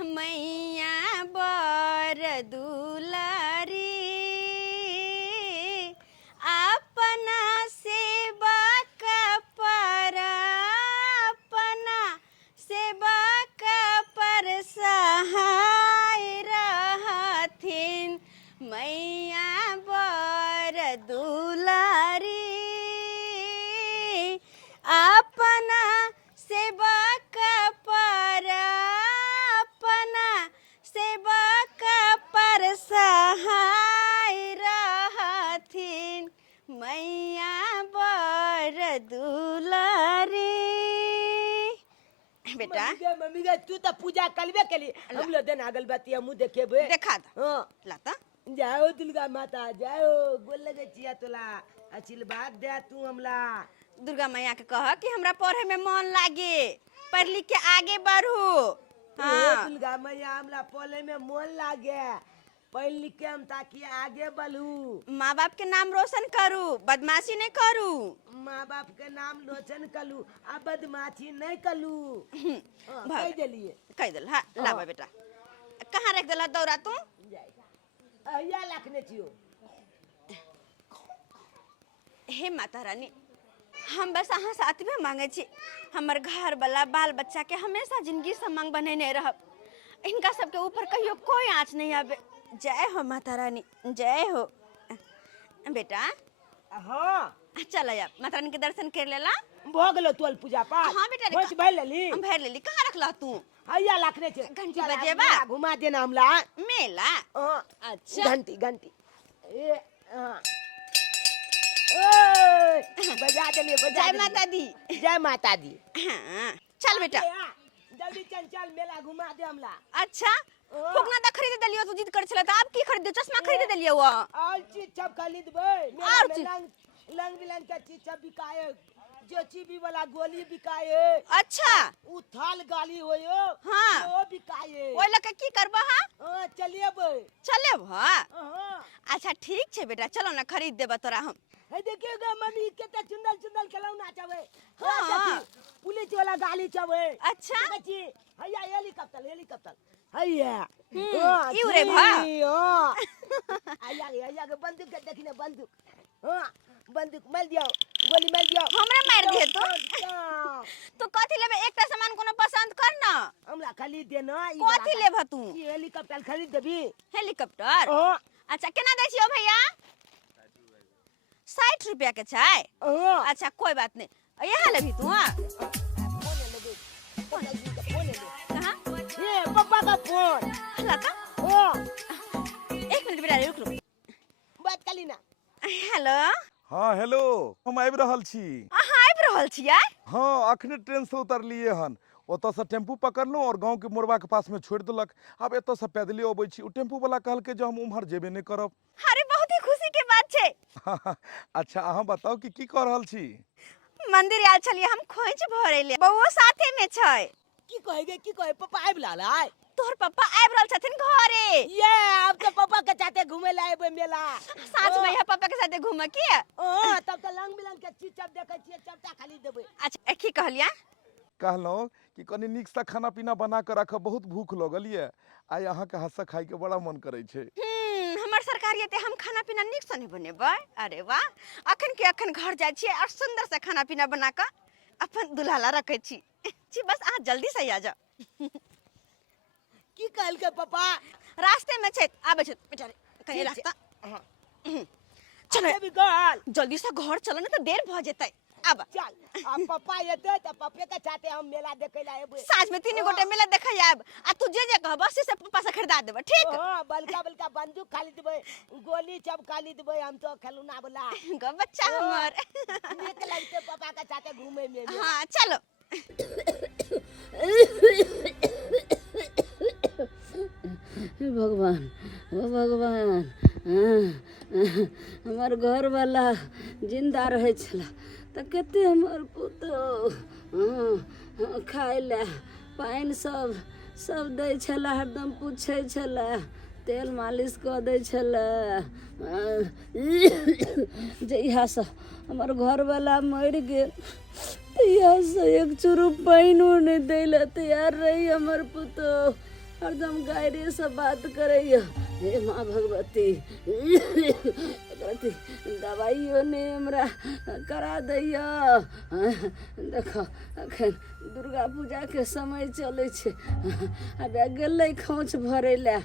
मैया बर दुलारी अपना सेवा का पर अपना सेवा का पर सहाय रहथिन मैया बर दुलारी अपना सेवा का पर अपना सेवा का पर सहाय रहथिन मैया बर दुलारी। बेटा मम्मी गे तू तो पूजा करबे केली हम लोग दिन आगल बाती हम देखेबे देखा था हां लाता जाओ दुर्गा माता जाओ गोल लगे छिया तोला आशीर्वाद दे तू हमला। दुर्गा मैया के कह कि हमरा पढ़े में मन लागे पढ़ लिख के आगे बढ़ू। हाँ दुर्गा मैया हमला पढ़े में मन लागे पढ़ लिख के हम ताकि आगे बढ़ू माँ बाप के नाम रोशन करू बदमाशी नहीं करू। माँ बाप के नाम रोशन कलू आ बदमाशी नहीं कलू कह दिलिए कह दिल हाँ लावा बेटा कहाँ रख दिला दौरा तू या रखने छियो। हे माता रानी हम बस अहाँ से अतबे मांगे छी हमर घर वाला बाल बच्चा के हमेशा जिंदगी से मांग बनेने रहब इनका सबके ऊपर कहियो कोई आँच नहीं आवे। जय हो माता रानी जय हो बेटा। हाँ चल यार माता रानी के दर्शन कर लेला भो गेलो तोल पूजा पाठ। हाँ बेटा होश भर लेली हम भर लेली कहाँ रखला तू हैया रखने छे घंटी बजेबा घुमा देना हमला मेला। अच्छा घंटी घंटी ए हां ओए बजा देलिए बजा जय माता दी जय माता दी। हाँ चल बेटा जल्दी चल चल मेला घुमा दे हमला। अच्छा फुकना तो खरीद दलियो तू जिद कर चला था आप की खरीद चश्मा खरीद दलियो वो और चीज सब खरीदबे और चीज लंग बिलंग का चीज सब बिकाए जेसीबी वाला गोली बिकाए। अच्छा उथाल गाली होयो हाँ वो बिकाए ओइ लके की करबा हां चलिएबे चले हां हां अच्छा ठीक छे बेटा चलो ना खरीद देबा तोरा हम। हे देखिएगा मम्मी केते चुंदल चुंदल खिलौना चावे हाँ पुलिस वाला गाली चावे। अच्छा देखी हैया हेलीकॉप्टर हेलीकॉप्टर हैया ई रे भा हैया हैया के बंदूक के देखिने बंदूक हां बंदूक मार दियो गोली मार दियो हमरा मार दे तो कथि लेबे एकटा सामान कोनो पसंद कर ना हमरा खरीद दे ना कथि लेबा तू ई हेलीकॉप्टर खरीद देबी हेलीकॉप्टर। अच्छा केना दै छियो भैया 60 रुपया के छै। अच्छा कोई बात नहीं यहाँ लेबी तू हां कहां ये पापा का फोन लता एक मिनट बेटा रुक बात कली ना। हेलो हाँ हेलो हम आबि रहल छी। अहाँ आबि रहल छियै हाँ अखने ट्रेन से उतरलिए हन ओतऽ से टेम्पू पकड़लहुँ और गाँव के मोड़वा के पास में छोड़ देलक अब एतऽ से पैदले अबै छी उ टेम्पू वाला कहलकै जे हम उम्हर जेबे नहीं करब। अरे बहुत ही खुशी के बात छै। अच्छा अहाँ बताओ कि की कर रहल छी। मंदिर आयल छलिए हम खोइच भरेले बउओ साथे में छै। की कहे पापा आबि लाला तोहर पापा आबि रहल छथिन घरे ये अब तो पापा के साथे घूमे ला आबे मेला साँझ में यहाँ पापा के साथे घूमे की तब तो रंग बिरंग के चीज सब देखे छिए सबटा खाली देबे। अच्छा की कहलिया कहलहुँ कि कनी नीक से खाना पीना बना के रखब बहुत भूख लगल ये आइ अहाँ के हाथ से खाए के बड़ा मन करे छै। हमर सरकारी ते हम खाना पीना नीक से नहीं बनेबै। अरे वाह अखन के अखन घर जाय छी और सुंदर से खाना पीना बना के अपन दुल्हा रखे छी बस अहाँ जल्दी से आ जाओ। की कहल के पापा रास्ते में छै आबे छै बेटा कहीं रास्ता चल अभी गल जल्दी से घर चलो ना तो देर भ जेतै। अब चल अब पापा एते त पापे के साथे हम मेला देखे ला आबे साँझ में तीन गोटे मेला देखे आब आ तू जे कहब से पापा से खरीदा देबे ठीक। हां बलका बलका बंदूक खाली देबे गोली सब खाली देबे हम तो खिलौना वाला ग बच्चा हमर नीक लगते पापा के साथे घूमे में। हां चलो भगवान ओ भगवान हमार घर वाला जिंदा रहे छला त कते हमर पुतो खाए ला पानि सब दै छला हरदम पूछे छला तेल मालिश कऽ दै छला जहिया से हमार घर वाला मर गेल तहिया से एक चुरु पानिओ नहीं दै ला तैयार रही हमर पुतो हरदम गायरे से बात करैया। हे माँ भगवती एकरती दवाइयो ने हमरा करा दैया। देखो अखन दुर्गा पूजा के समय चलै छै, अबे गेलै खोंच भरै ला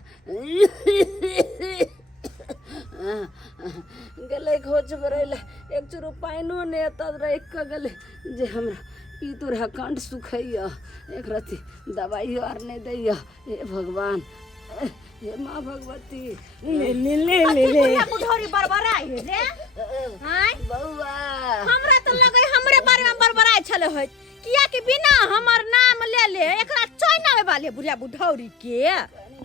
गेलै खोंच भरै ला। एक चुरू पानियो ने एतऽ राखि कऽ गेलै जे हमरा ई तोरा कंठ सुखैया। एक रति दवाइयो आर नहीं दैया। हे भगवान, हे माँ भगवती। ले ले ले ले ले बुढ़ौरी बरबराई है रे। हां बउआ हमरा त लगे हमरे बारे में बरबराई छले होय, किया कि बिना हमर नाम ले ले एकरा चैनावे वाले बुढ़िया बुढ़ौरी के।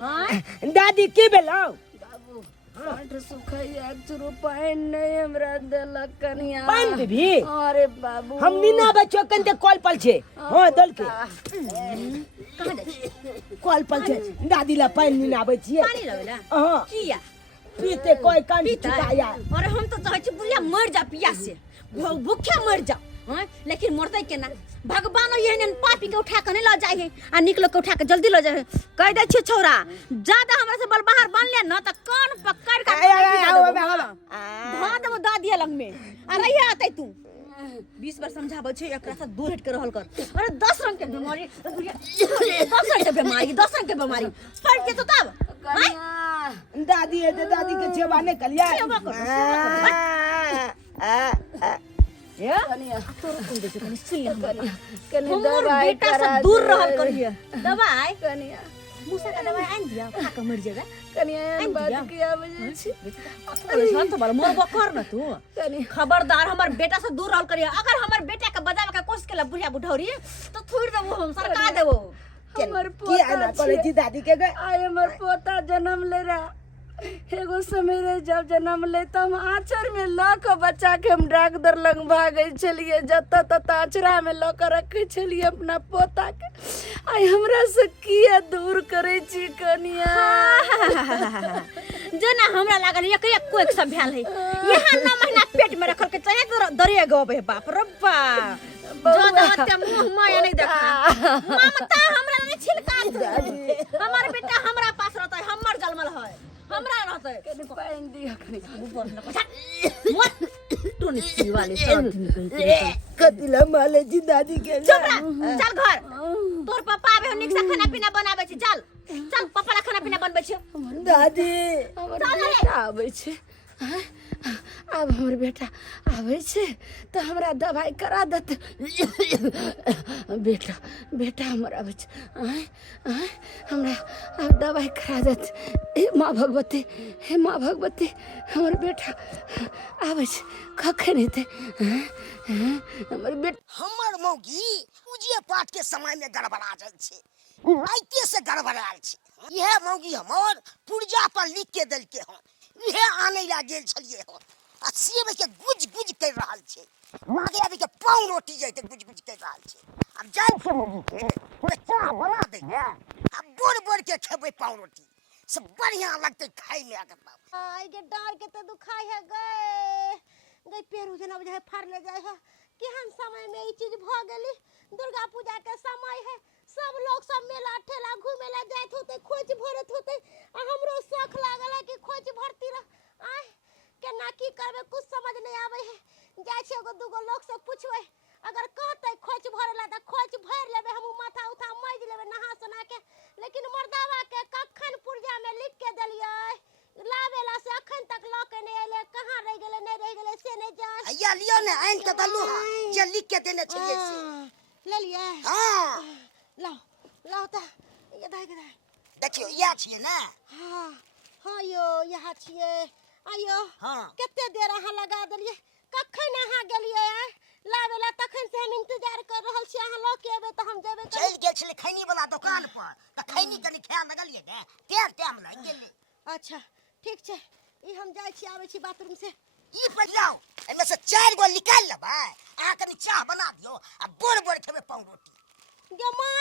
हां दादी के भेलौ? बाबू कंठ सुखैया, एक चुरू पानि नहीं हमरा देलक कनिया। पानि देबी? अरे बाबू हम नीना बच्चो कनते कॉल पल छे। हां दल के कहां जाइ छी? कॉल पल छे दादी ला पानि नीना आबै छिए। पानी लवेला हां किया पीते कोई कान पीता? चुकाया। अरे हम तो चाहे छी बुढ़िया मर जा पियास से, भूखे मर जा। हां लेकिन मरतै केना? भगवान एहन पापी के उठा के नहीं ल जाए है आ निकलो के उठा के जल्दी ल जाए है। कह दे छी छौरा ज्यादा हमरा से बल बाहर बन ले न त कान पकड़ के धा देबो दादिया लंग में। आ रहिया आतै तू 20 बार समझाबै छै एकरा से दूर हट के रहल कर। अरे 10 रंग के बीमारी 10 रंग के बीमारी 10 रंग के बीमारी फट के तो तब कनिया दादी है तो दादी के सेवा नहीं करिया। सेवा करो, ये कनिया तोर कोई दे कनी सुन ले कनिया कनी हमर दवाई बेटा करा से दूर दे। रहल करिए। दवाई कनिया मुसा का दवाई आन दिया खा के मर जेबे। कनिया आइन बात दिया? किया बजे छी अरे शांत बाल मरबो कर न तू। कनिया खबरदार हमर बेटा से दूर रहल करिए। अगर हमर बेटा के बजावे के कोशिश केला बुढ़िया बुढ़ौरी तो थोड़ देबो, हम सरका देबो। हमर की आना पोता करे छी। छी दादी के गए। आय हमर पोता जन्म ले रहा। एगो समय रे जब जन्म ले त हम आंचर में ल के बच्चा के हम डॉक्टर लग भागे छलिए, जत तत आंचरा में ल के रखे छलिए अपना पोता के। आय हमरा से किया दूर करे छी कनिया। जना हमरा लागल एक एक कोई सब भेल है। यहाँ 9 महीना पेट में रखल के चले तो दरिया गबे बाप रे बाप। जो दवते मुंह माया नहीं देखा। ममता हमरा नहीं छिलका दे। हमर बेटा हमरा पास रहतै, हमर जन्मल है, हमरा रहतै। कनी पानी दिया कनी ऊपर न पछा मत टोनी सी वाले सब दिन कह कतिला माले जी दादी के। चुप रह, चल घर। तोर पापा आबे हो निक से खाना पीना बनाबै छी। चल चल पापा ला खाना पीना बनबै छी। दादी हमर बेटा आबै छै। हाँ? अब हमर बेटा आबै छै तो हमरा दवाई करा देते। बेटा बेटा हमर आबै छै। हमरा अब दवाई करा देते। हे माँ भगवती, हे माँ भगवती, हमर बेटा आबै छै कखन एतै? हमर बेटा हमर मौगी पूजे पाठ के समय में गड़बड़ा जाय छे, राइते से गड़बड़ाल छे। यह मौगी हमर पुर्जा पर लिख के देल के हो, यह आने ला गेल छलिए हो। आ सेब के गुज गुज कर रहल छे, मागे अभी के पाँव रोटी जैते गुज गुज कर रहल छे। अब जाय छे मौगी के थोड़ा चाह बना दे है, अब बोर बोर के खेबै पाँव रोटी, सब बढ़िया लगते खाई में। अगर आई के डार के तो दुखाई है गए गई पैर उजना बुझाए फाड़ ले जाए है। केहन समय में ई चीज भ गेली। दुर्गा पूजा के समय है, सब लोग सब मेला ठेला घूमे ला जात होते, खोज भरत होते। आ हमरो शौक लागल है कि खोज भरती रह। आय केना की करबे कुछ समझ नहीं आवे है। जाय छे एगो दूगो लोग से पूछबे, अगर कहते खोज भरेला त खोज भर लेबे, हम माथा उठा मज लेबे नहा सुना के। लेकिन मर्दावा के कखन पुर्जा में लिख के देलिए, लावेला से अखन तक ल के नहीं आइले। कहां रह गेले नहीं रह गेले से नहीं जान। या लियो ने आइन के दलू जे लिख के देने छलिए से। ले लिए हां लाओ लाओ त ये दाई के दाई। देखियो या छिए ना। हां हां यो यहाँ छिए। आयो हां केते देर अहाँ लगा देलिए, कखन अहाँ गेलिए लावेला? तखन से हम इंतजार कर रहल छी, अहाँ ल के एबे त हम जेबे कर। चल गेल छले खैनी वाला दुकान पर, त खैनी कनी खाए लगलिए ने, तेर टाइम लग गेले। अच्छा ठीक छे, ई हम जाय छी, आबै छी बाथरूम से। ई पहिलाओ एमे से 4 गो निकाल लेबै, आ कनी चाह बना दियो आ बोर बोर खेबे पाँव रोटी। गे माँ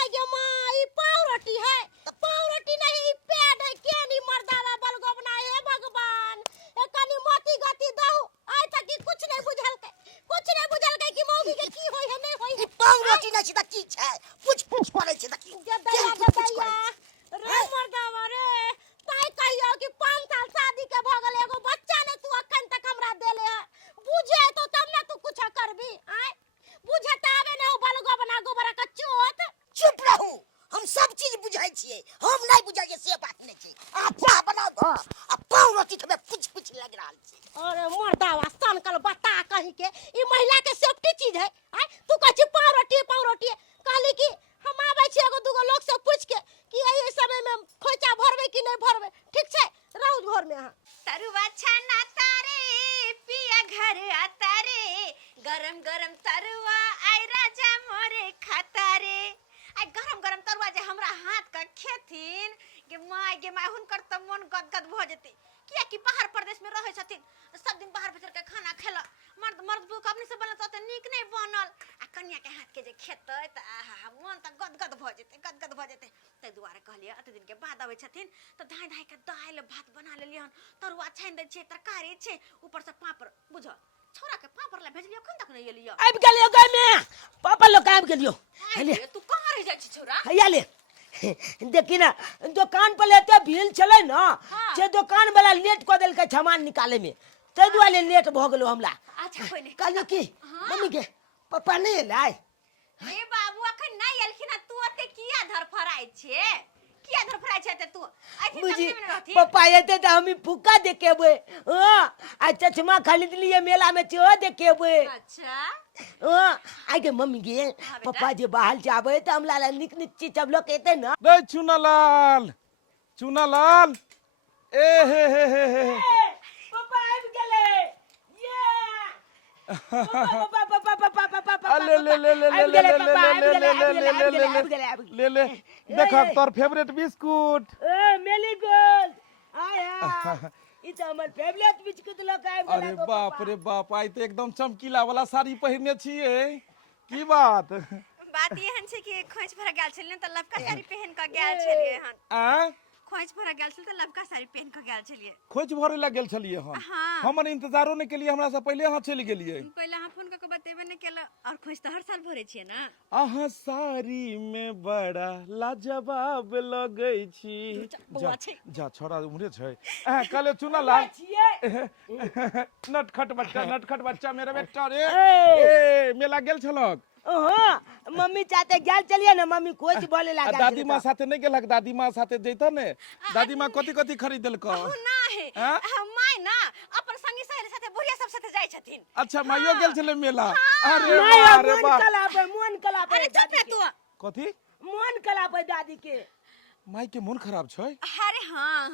ई पाव रोटी है? पाव रोटी नहीं, ई पेट है। के नी मर्दावा बलगोबना है भगवान। ए कनी मोती गति दहु, आइ तक की कुछ नहीं बुझल के कि मौगी के की होय है नहीं होय ई है। पाँव रोटी नै छी त की छै? पूछ पूछ पड़ै छै त की? गे दैया रे मर्द हम नहीं बुझाइए से बात नहीं छी अच्छा बना दो अब पाँव रोटी के कुछ कुछ लग रहा है अरे मर्दावा सन कल बता कहीं के ई महिला के सेफ्टी चीज है आय तू कह पाव रोटी कहली कि हम आबै छी एगो दूगो लोग से पूछ के कि एही समय में खोइचा भरबे कि नहीं भरबे ठीक छै रहू घर में अहाँ तरुआ छाना तारे पिया घर आता रे गरम गरम तरुआ आई राजा मोरे खाता रे आई गरम गरम तरुआ जे हमरा हाथ का खेथिन गे माय हुनकर त मन गदगद भ जेती किया कि बाहर प्रदेश में रहे छथिन सब दिन बाहर भीतर के खाना खेला मर्द बुक अपने से बनल त नीक नहीं बनल आ कन्या के हाथ के जे खेतै त आहा मन त गदगद भ जेते तै दुआरे कहलिए अते दिन के बाद आबै छथिन त धाय के दाल भात बना लेलियन तरुआ छानि दै छै तरकारी छै ऊपर से पापड़ बुझ छोरा के पापड़ ला भेजलियो खन तक नहीं एलियो आबि गेलियो गाय में पापा लोग आबि गेलियो अरे तू कहां रह जाइ छी छोरा हैया ले देखी ना दुकान पर लेते भीड़ चले ना से दुकान वाला लेट कर देल के सामान निकाले में ते दुआरे लेट भ गेलो हमरा अच्छा कोई नहीं कहलियो की मम्मी के पापा नहीं एलै ए बाबू अखन नहीं एलखिन तू ओते किया धरफराइ छे किया धरफराइ छे तू आई थी बुझी तब में रहथी पापा एते त हम फुक्का देखेबै हां आ चश्मा खरीद लिए मेला में चो देखेबै अच्छा आई के मम्मी गे पापा जे बाहर से आबै त हमरा ला निक चीज सब लोग कहते ना रे चुनालाल ए हे पापा आबि गेलै ये पापा ले देखा तोर फेवरेट बिस्कुट मेली गोल्ड आया ई त हमर फेवरेट बिस्कुट लोग आबि गेलै अरे बाप रे बाप आई तो एकदम चमकीला वाला साड़ी पहनने छिए की बात एहन छै कि खोज भर गेल छलिए त लबका साड़ी पहन के गेल छलिए हन आ खोज भर गेल छल त लबका साड़ी पहन के गेल छलिए खोज भरे ला गेल छलिए हम हाँ। हमर इंतजारो नहीं केलिए हमरा से पहले यहाँ चल गेलिए पहले हां फोन करके बतेबे नहीं केला और खोज तो हर साल भरे छिए ना अहाँ साड़ी में बड़ा लाजवाब लगै छी जा छोड़ा उमरे छै कले चुना ला नटखट बच्चा मेरा बेटा रे ए मेला गेल छलक हां मम्मी चाहते गेल चलिए ना मम्मी खोज बोले ला दादी माँ साथे नहीं गेलक दादी माँ साथे जैतो ने दादी माँ कथी खरीद देलक ना है माय ना अपन संगी सहेली साथे बुढ़िया सब साथे जाय छथिन अच्छा माइयो गेल छले मेला अरे मन कलापे अरे चुप रे तू कथी मन कलापे दादी के माई के मन खराब छै अरे हां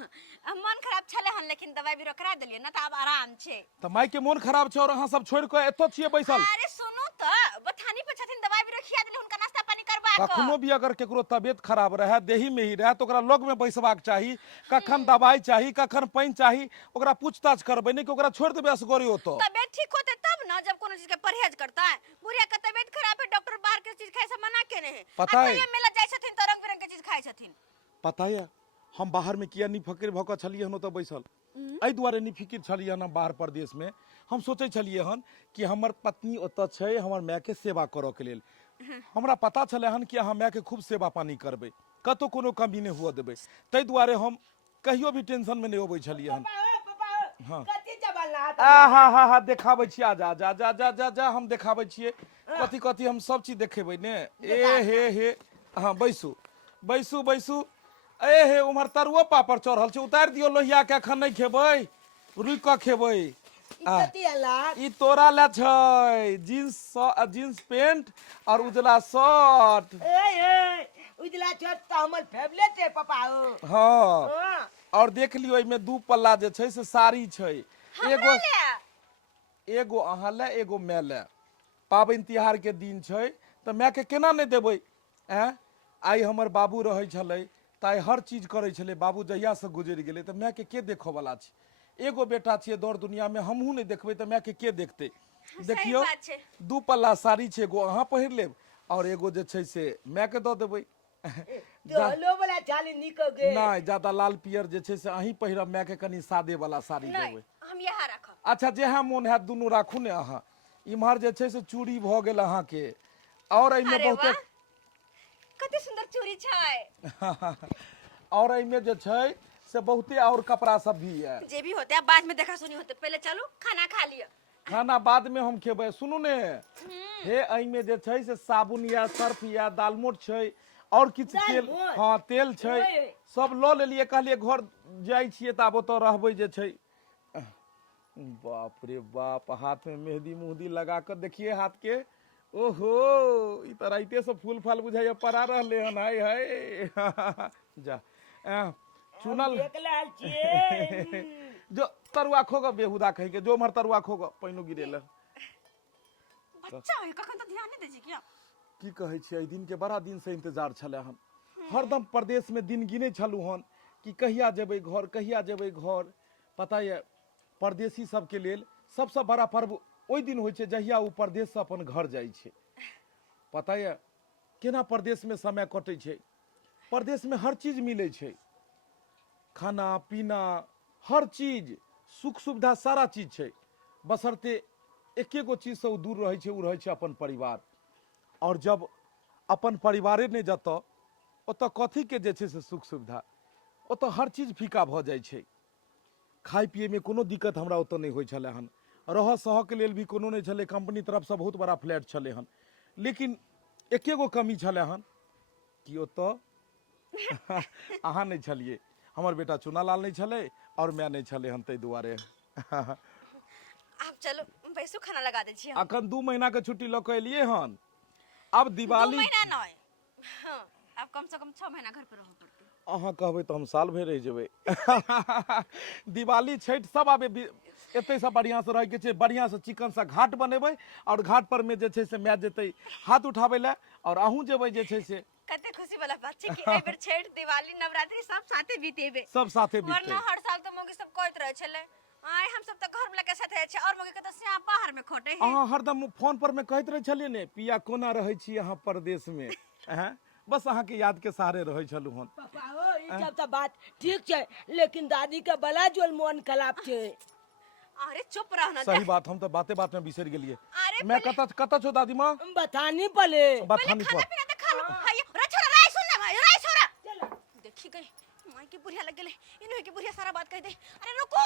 मन खराब छले हन लेकिन दवाई भी करा देलिए ना त अब आराम छै त माई के मन खराब छै और अहाँ सब छोड़ के एतो छिए बैसल अरे सुनु त बथानी पे छथिन दवाई भी खिया देली हुनका नाश्ता पानी करबा के कखनो भी अगर केकरो तबियत खराब रहे देही में ही रहे तो ओकरा लग में बैसबाक चाही कखन दवाई चाही कखन पानी चाही ओकरा पूछताछ करबै नहीं कि ओकरा छोड़ देबे असगरी होतो तबियत ठीक होते तब ना जब कोनो चीज के परहेज करता है बुढ़िया के तबियत खराब है डॉक्टर बाहर के चीज खाए से मना केने है पता है। मेला जाय छथिन त रंग बिरंग के चीज खाए छथिन पता है हम बाहर में किया नहीं फकीर भक छलिए हन तो बैसल एहि दुआरे नहीं फिकिर छलिए हन बाहर प्रदेश में हम सोचे छलिए हन कि हमर पत्नी ओतऽ छै हमर माय के सेवा करऽ के लेल हमरा पता छले हन कि अहाँ माय के खूब सेवा पानी करबै कतो कोनो कमी नहीं हुआ देबै तै दुआरे हम कहियो भी टेंशन में नहीं होबै छलिए हन हां कथी जबलना हा देखाबै छी जा हम देखाबै छियै कथी हम सब चीज देखेबै ने ए हे हां बैसू ए हे उमर तरुओ पापड़ चढ़ल छै उतार दियो लोहिया के एखन नहीं खेबै रुक के खेबै कथी हला ई तोरा ले छै जींस पैंट और उजला शर्ट ए उजला शर्ट त हमर फेवरेट है पापा हो हाँ और देख लियो इमे दू पल्ला जे छै से साड़ी छै एगो अहाँ ले एगो मैं ले पाबनि तिहार के दिन छै त मैं के केना नहीं देबै आई हमर बाबू रहै छलै ताई हर चीज करे छले बाबू जहिया से गुजर गेले त मैं के देखो वाला छै एगो बेटा छिए दौड़ दुनिया में हमहू नहीं देखबै त मैं के देखते देखियो दू पल्ला साड़ी छै एगो अहाँ पहिर लेब और एगो जे छै से मैं के द देबै लो वाला चाली निको गे नहीं ज्यादा लाल पियर जे छै से अहीं पहिरब मैं के कनी सादे वाला साड़ी देबै हम यहां रखब अच्छा जेहा मोन है दुनू राखू ने अहाँ इम्हर जे छै से चूड़ी भ गेल अहाँ के और एमे बहुते कते सुंदर चूड़ी छै और एमे जे छै से बहुते और कपड़ा सब भी है जे भी होते अब बाद में देखा सुनी होते पहले चलो खाना खा लियो खाना बाद में हम खेबै सुनू ने हे एमे जे छै से साबुन या सर्फ या दालमोट छै और किछु दालि तेल, भोज। हाँ तेल छै, ओए। सब लऽ लेलियै। कहलियै घर जाइ छियै तऽ आब ओतऽ रहबै जे छै। बाप रे बाप, हाथ में मेहंदी मुहदी लगा कर देखिए हाथ के। ओहो, ई तऽ राइते से फूल फाल बुझाइए पड़ा रहले हन। हाय हाय जा चुनल देख लाल छियै। जो तरुआ खोग बेहुदा कहि के, जो उम्हर तरुआ खोग पाइनो गिरेल। बच्चा है कखन तो ध्यान नहीं दै छी क्या? की कहै छियै, एहि दिन के बड़ा दिन से इंतजार छलै हन। हरदम परदेश में दिन गिने छलू हन कि कहिया जेबै घर, कहिया जेबै घर। पता ये परदेसी सबके लेल सबसे बड़ा पर्व ओहि दिन होइ छै जहिया ओ परदेश से अपन घर जाइ छै। पता ये केना परदेश में समय कटै छै। परदेश में हर चीज मिलै छै, खाना पीना हर चीज, सुख सुविधा सारा चीज छै। बशर्ते एके गो चीज से ओ दूर रहै छै, ओ रहै छै अपन परिवार। और जब अपन परिवारे नहीं जतऽ, ओतऽ कथी के जे छै से सुख सुविधा, ओतऽ हर चीज फीका भऽ जाइ छै। खाइ पिए में कोनो दिक्कत हमरा ओतऽ नहीं होइ छलै हन, रह सह के लेल भी कोनो नहीं छलै, कंपनी तरफ से बहुत बड़ा फ्लैट छलै हन। लेकिन एके गो कमी छलै हन कि ओतऽ अहाँ नहीं छलिए, हमर बेटा चुनालाल नहीं छलै और मैं नहीं छलै हन, ताहि दुआरे। आप चलो बैसू, खाना लगा दै छी हम। अखन 2 महीना के छुट्टी लऽ के एलिए हन। अब 2 दिवाली, महीना नहीं, हाँ, अब कम से कम 6 महीना घर पर रहू पड़ते। अहाँ कहबै तऽ हम साल भरि रहि जेबै। दिवाली छठि सब आबे एते से बढ़िया से रहे के छै, बढ़िया से चिकन से घाट बनेबै और घाट पर में जे छै से मैच जेतै हाथ उठाबै ले, और अहूँ जेबै जे छै से। कते खुशी वाला बात छै कि एहि बेर छठ, दिवाली, नवरात्रि सब साथे बीतेबे। सब साथे बीततै। वरना हर साल तो मौगी सब कहत रहे छले, आय हम सब तो घर वाला के साथे छै और मौगी के तो सिया बाहर में खोटे है। अहाँ हरदम फोन पर में कहैत रहे छलिए ने, पिया कोना रहै छी अहाँ परदेश में। बस अहाँ के याद के सहारे रहै छलू हन। पापा हो, ई सब तो बात ठीक छै, लेकिन दादी के बला जोल मन खराब छै। अरे चुप रहना दे। सही बात, हम तो बाते बात में बिसर गेलिए। अरे मैं कता छो दादी माँ, बतानी पले। बतानी खाना पर। पीना तो खा लो। हाय रे छोरा, राय सुन ना, राय छोरा। देखी गई माई की बुढ़िया लग गेले, इन्हों की बुढ़िया सारा बात कह दे। अरे रुको।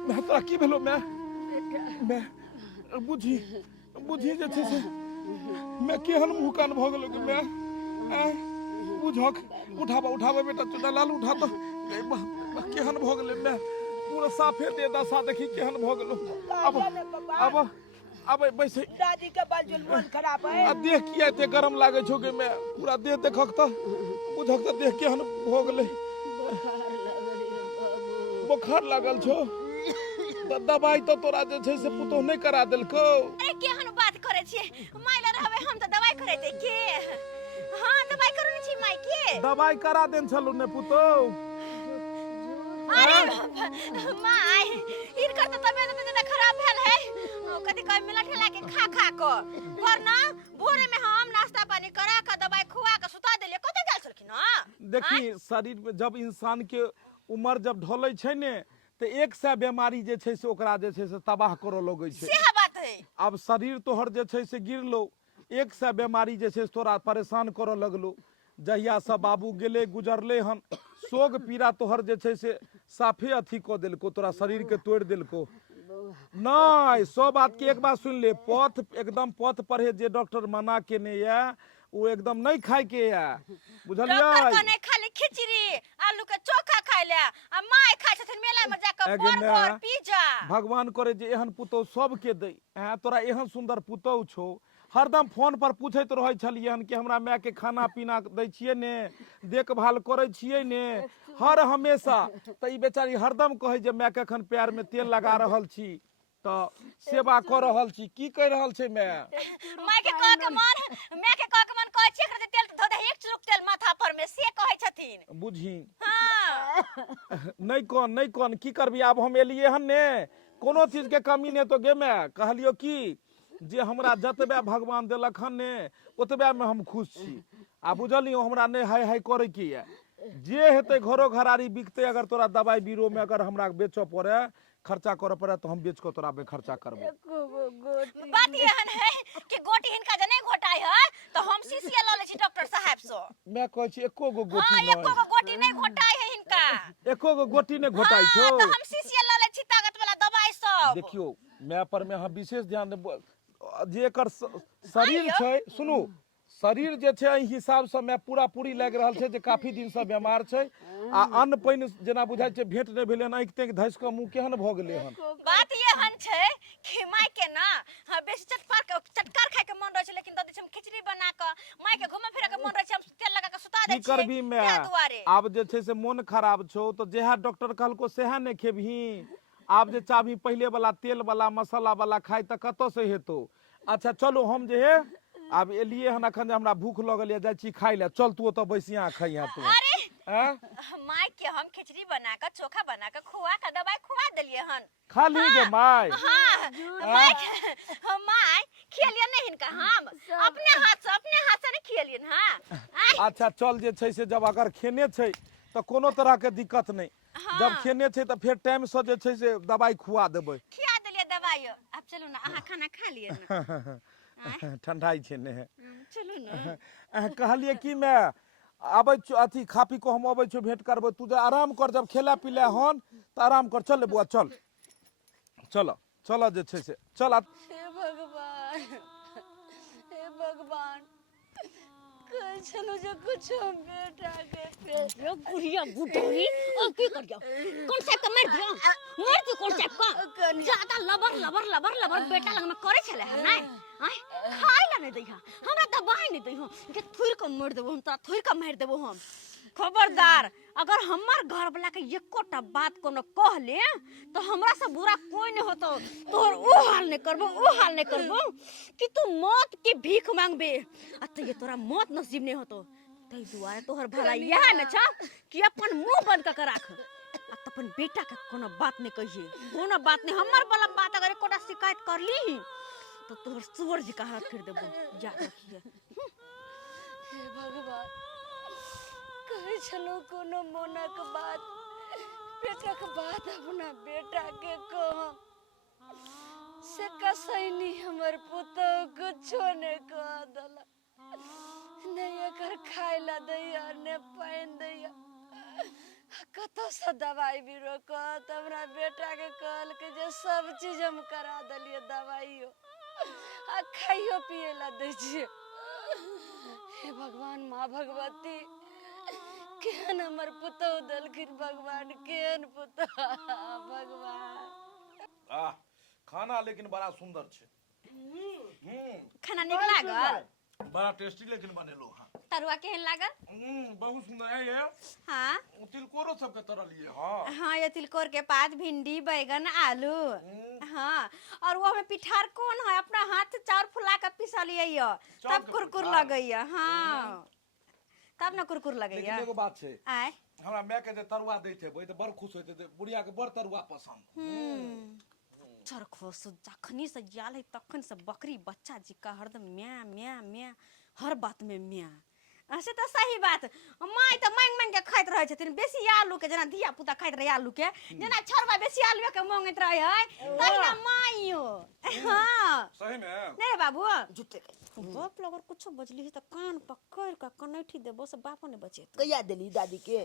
मैं तोरा की भेलो, मैं बुझी जे छै से मैं केहन मुँह कान भऽ गेलो कि मैं बुझक। उठाबा बेटा, चुनालाल उठा तो। केहन भऽ गेलै मैं, पूरा साफे दे दशा देखी केहन भऽ गेलो। अब बैसे दादी के बल जोल मन खराब है। आ देह किया एते गरम लागे छौ गे मैं, पूरा देह देखक त बुझक त देह केहन भऽ गेलै। बुखार लागल छौ त दवाई तो तोरा जे छै से पुतोह नहीं करा देलको। अरे केहन बात करे छिए, माई ला रहबे हम त दवाई करे दे के। हां दवाई करू छी माई के। दवाई करा देन छलु ने पुतोह। अरे माई इनकर त तबियत इतना खराब भेल है, कथि कह मिला ठेला के खा को, वरना भोरे में हम नाश्ता पानी करा के दवाई खुआ के सुता देलिए। कतै गेल छलखिन न? देखी शरीर में जब इंसान के उम्र जब ढलै छै ने, तो 100 बीमारी जे छै से ओकरा जे छै से तबाह करऽ लगै छै। सेहा बात है। अब शरीर तोहर जे छै से गिरलो, 100 बीमारी जे छै से तोरा परेशान करऽ लगलो। जहिया से बाबू गेले गुजरले हन, सोग पीड़ा तोहर जे छै से साफे अथी कऽ देलको, तोरा शरीर के तोड़ देलको। नहीं, सौ बात के एक बात सुन ले, पथ एकदम पथ परहेज जे डॉक्टर मना केने या वो एकदम नहीं खाए के या, बुझलियै? डॉक्टर कने खाली खिचड़ी आलू के चोखा खाइ ले, आ माय खाइ छथिन मेला में जाके बर्गर पिज्जा। भगवान करे जे एहन पुतौह सबके दे। तोरा एहन सुंदर पुतौह छौ, हरदम फोन पर पूछैत रहै छलियै हन कि हमरा माय के खाना पीना दै छियै ने, देखभाल करै छियै ने, हर हमेशा। त ई बेचारी हरदम कहे जे माय के एखन पैर में तेल लगा रहल छी, तो सेवा कर रहल छी। की कह रहल छै मैं? माय के कह के मन, माय के कह के मन कहै छै कि तेल धो दे, एक चुरुक तेल माथा पर में, से कहै छथिन। बुझी हां नहीं कौन की करबी, आब हम एलिए हन ने, कोनो चीज के कमी नहीं तो गे मैं कहलियो की जे हमरा जतबे भगवान देलक हन ने, ओतबे में हम खुश छी। आ बुझलियो हमरा नहीं हाय हाय करे के ये, जे हेतै घरो घरारी बिकते अगर तोरा दवाई बीरो में अगर हमरा बेचऽ पड़े खर्चा करऽ पड़े तो हम बेच के तोरा में खर्चा करबो। बात ये हन है कि गोटी हिनका जे नहीं घोटाई है तो हम सीसीए ल ले छी डॉक्टर साहब से। मैं कहै छी एको गो गोटी हां नहीं, एको गो गोटी नहीं घोटाई है हिनका, एको गो गोटी नहीं घोटाई छौ। तो हम सीसीए ल ले छी ताकत वाला दवाई सब। देखियो मैं पर में हम विशेष ध्यान देबो जे एकर शरीर छै, सुनू शरीर जे छै एहि हिसाब से मैं पूरा पूरी लागि रहल छै जे काफी दिन से बीमार छै आ अन्न पानि जेना बुझाइ छै भेंट नहि भेलै हन, आँखि ताँखि धसि कऽ मुँह केहन भऽ गेलै हन। बात ये हन छै कि माय के ना बेसी चटकार खाए के मन रहे छै, लेकिन ददी हम खिचड़ी बना के माय के घुमे फिरे के मन रहे छै, हम तेल लगा के सुता दे की छी। करबी मैं, आब जे छै से मोन खराब छौ तो जेहा डॉक्टर कहलको सेहा नहि खेबही। आब जे चाहबी पहिले वाला तेल वाला मसाला वाला खाइ तऽ कतऽ से हेतौ। अच्छा चलो हम जे है आब एलिए हन, अखन जे हमरा भूख लगल है जाइ छी खाइ ले, चल तू ओतऽ बैसिया खइहा तू। अरे माय के हम खिचड़ी बना के चोखा बना के खुआ के दवाई खुआ देलिए हन। खा ली गे माय। हां माय खियलिए नहीं हिनका, हम अपने हाथ से नहीं खियलिए। हां अच्छा चल जे छै से जब अगर खेने छै तो कोनो तरह के दिक्कत नहीं, जब खेने छै तो फिर टाइम से जे छै से दवाई खुआ देबै। खिया देलिए दवाई। अब चलू ना, अहाँ खाना खा लिए ना। ठंडाई छै ने, चलू ना। कहलिए कि मैं आबै अथी खा पी को हम अबै छौ भेंट करबै, तू जे आराम कर, जब खेला पीला हन तो आराम कर। चल बुआ चल, चल चल जे छै से चल। हे भगवान, हे भगवान, कहे छलो जे कुछ हम बेटा के रे गुड़िया बुढ़ी ओ की कर जाओ कौन साहब का मार दियो कौन साहब का ज्यादा लबर लबर लबर लबर बेटा लग में करे छले है ना। आय खाई ला नहीं दैहा, हमरा दवाई नहीं दैहो के थुर के मार देबो, हम तोरा थुर के मार देबो। हम खबरदार, अगर हमार घर वाला के एकोटा बात कोनो कह ले तो हमरा से बुरा कोई नहीं होतो। तोहर ओ हाल नहीं करबो, ओ हाल नहीं करबो कि तू मौत की भीख मांगबे आ तो ये तोरा मौत नसीब नहीं होतो। तई दुआरे तोहर भला यह न छ कि अपन मुंह बंद कर राख आ अपन बेटा के कोनो बात नहीं कहिए। कोनो बात नहीं, हमार वाला बात अगर एकोटा शिकायत कर ली तो तोहर सूअर जी का हाथ फिर देबो, याद रखिए। हे भगवान, कहे छलो कोनो मोनक बात बेटा के बात अपना बेटा के कह से कसैनी हमर पुतो कुछो ने कह दला, नहीं एकर खाए ला दैया ने पाइन दैया, कतो से दवाई भी रोकत। हमरा बेटा के कहल के जे सब चीज हम करा दलिए, दवाइयो आ खाइयो पिए ला दै छिए। हे भगवान, माँ भगवती केहन हमर पुतौ दलखिन भगवान, केहन पुतौ भगवान। खाना लेकिन बड़ा सुंदर छै। खाना निक लागल, बड़ा टेस्टी लेकिन बनेलो। हां तरुआ केहन लागल? बहुत सुंदर है ये। हां तिलकोरो सब के तरह लिए। हां हाँ, ये तिलकोर के पात, भिंडी, बैगन, आलू। हाँ, और वो में पिठार कौन है अपना हाथ चाउर फुला के पिसलिए यो, तब कुरकुर लगैया। हाँ तब ना कुरकुर लगैया। लेकिन एगो बात छै, आय हमरा माय के जे तरुआ दैत हेबै त बड़ खुश होइत, बुढ़िया के बड़ तरुआ पसंद। चरखो से जखनी से याल है तखन से बकरी बच्चा जी का हरदम म्या म्या म्या, हर बात में म्या। ऐसे तो सही बात, माय तो मांग मांग के खाइत रहे छथिन बेसी आलू के, जना धिया पुता खाइत रहे आलू के, जना छोरबा बेसी आलू के मांगैत रहे है तहिना माइयो। हां सही में नहीं रे बाबू, जुटे बाप अगर कुछ बजली है तो कान पकड़ के कनैठी देबो से बापो ने बचे। कहिया देली दादी के?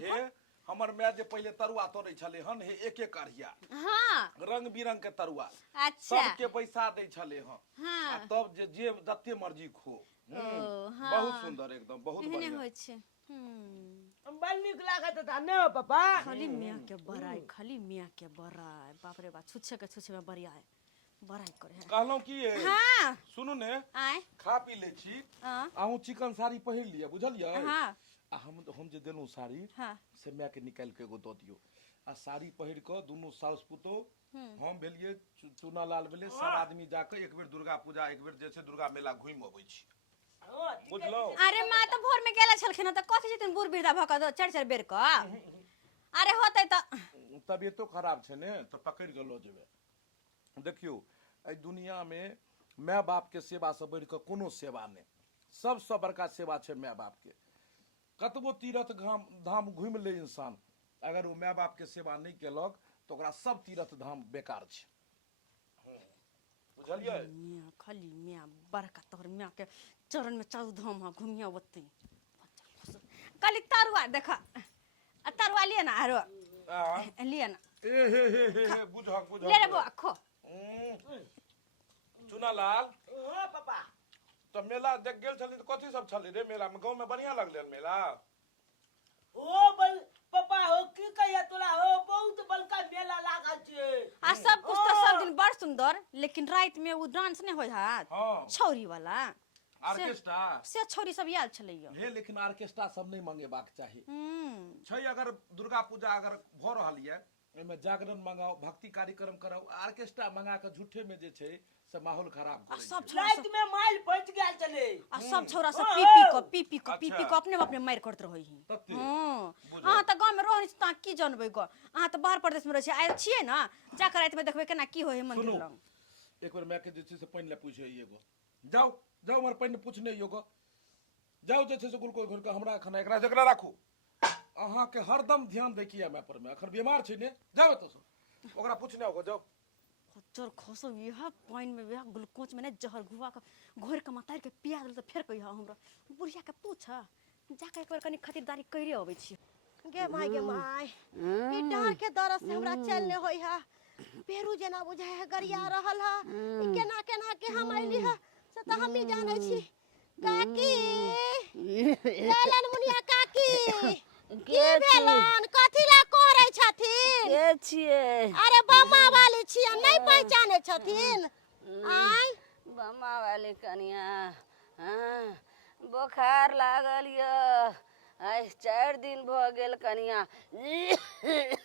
हे हमर माय जे पहिले तरुआ तोड़ै छले हन, हे एक एक कढ़िया। हां रंग बिरंग के तरुआ, अच्छा सबके पैसा दै छले हन। हां आ तब जे जत्ते मर्जी खो। हाँ। बहुत सुंदर एकदम, बहुत एहने बढ़िया। होय छै। बड़ नीक लागत था ने हो पापा। खाली मियाँ के बड़ाई, खाली मियाँ के बड़ाई, बाप रे बाप, छुच्छे के छुच्छे में बड़ाई बड़ाई करे है। कहलौं की ये हाँ सुनू ने, आय खा पी ले छी, आहू चिकन साड़ी पहिर लिया, बुझलियै? हाँ आ हम जे देलहुँ साड़ी हाँ से माय के निकालि के एगो दऽ दियौ। आ साड़ी पहिर के दुनू साउस पुतोह, हम भेलियै चूना लाल भेलै, सब आदमी जाके एक बेर दुर्गा पूजा, एक बेर जे छै दुर्गा मेला घुमि अबै छी, बुझलौ? अरे माँ तो भोर में गेला छलखिन त कथि जेतिन बूढ़ वृद्धा भक चारि चारि बेर क। अरे होतै त तबियतो खराब छै ने त पकड़ि के लऽ जेबै। देखियौ एहि दुनिया में माय बाप के सेवा से बढ़ि के कोनो सेवा नहि। सबसे बड़का सेवा छै माय बाप के। कतबो तीर्थ धाम घूमि ले इंसान, अगर वो माय बाप के सेवा नहीं केलक तो ओकरा सब तीर्थ धाम बेकार छै। बुझलियै? मियाँ खाली मियाँ बड़का तोहर मियाँ के चरण में चारू धाम हाँ घूमिया ओते खाली तरुआ देखा तरुआ लिए ना आरो लिए ना ए बुझक ले रे बुआ खो। चुनालाल ओ पापा तो मेला देख गेल छली तो कथी सब छली रे मेला में? गांव में बढ़िया लगले मेला? ओ बल पापा हो की कहिया तोरा हो बहुत बड़का मेला लागल छे। आ सब कुछ तो सब दिन बड़ सुंदर, लेकिन रात में वो डांस नहीं होय हाथ हाँ। छौरी वाला ऑर्केस्ट्रा से छौरी सब आयल छलैया। हे लेकिन ऑर्केस्ट्रा सब नहीं मंगेबाक चाही। छै अगर दुर्गा पूजा अगर भ रहल ये एमे जागरण मंगाओ, भक्ति कार्यक्रम कराओ, ऑर्केस्ट्रा मंगा के झूठे में जे छै से माहौल खराब आ करे सब छै। छौरा रात में माइल बच गेल चले। आ सब छौरा सब पी पी को अपने अपने मार करत रहै ही। तत्ते हां त गांव में रहै छी ता की जानबै ग? अहाँ त बाहर प्रदेश में रहै छी, आयल छियै ना, जाकर रात में देखबै केना की होय है मंदिर लग। एक बार मैं के जे छै से पानी ले पूछे एगो जाओ जाओ हमर पानी पूछने योगो जाओ जे छै से गुलको घर के हमरा खाना एकरा जकरा राखू। अहाँ के हरदम ध्यान दै किया मैं पर में अखन बीमार छै ने, जाओ तो ओकरा पूछने होगो जाओ। खच्चर खसो यह पानी में यह ग्लूकोज में ने जहर घुआ के घोर के मातार के पिया देल त फेर कहिया हमरा बुढ़िया के पूछ जाके एक बार कनी खातिरदारी कइरे अबै छी। गे माय ई डार के दरद से हमरा चल ने होई है। पेरू जना बुझाय है गरिया रहल है। ई केना केना के हम आइली है से त हम ही जानै छी। काकी लेलन मुनिया काकी के भेलन कथि ला करे छथिन? के छिए? अरे बम्मा वाली छिया नहीं पहचाने छथिन? आय बम्मा वाली कनिया हाँ बुखार लागल य, आइ 4 दिन भ गेल कनिया।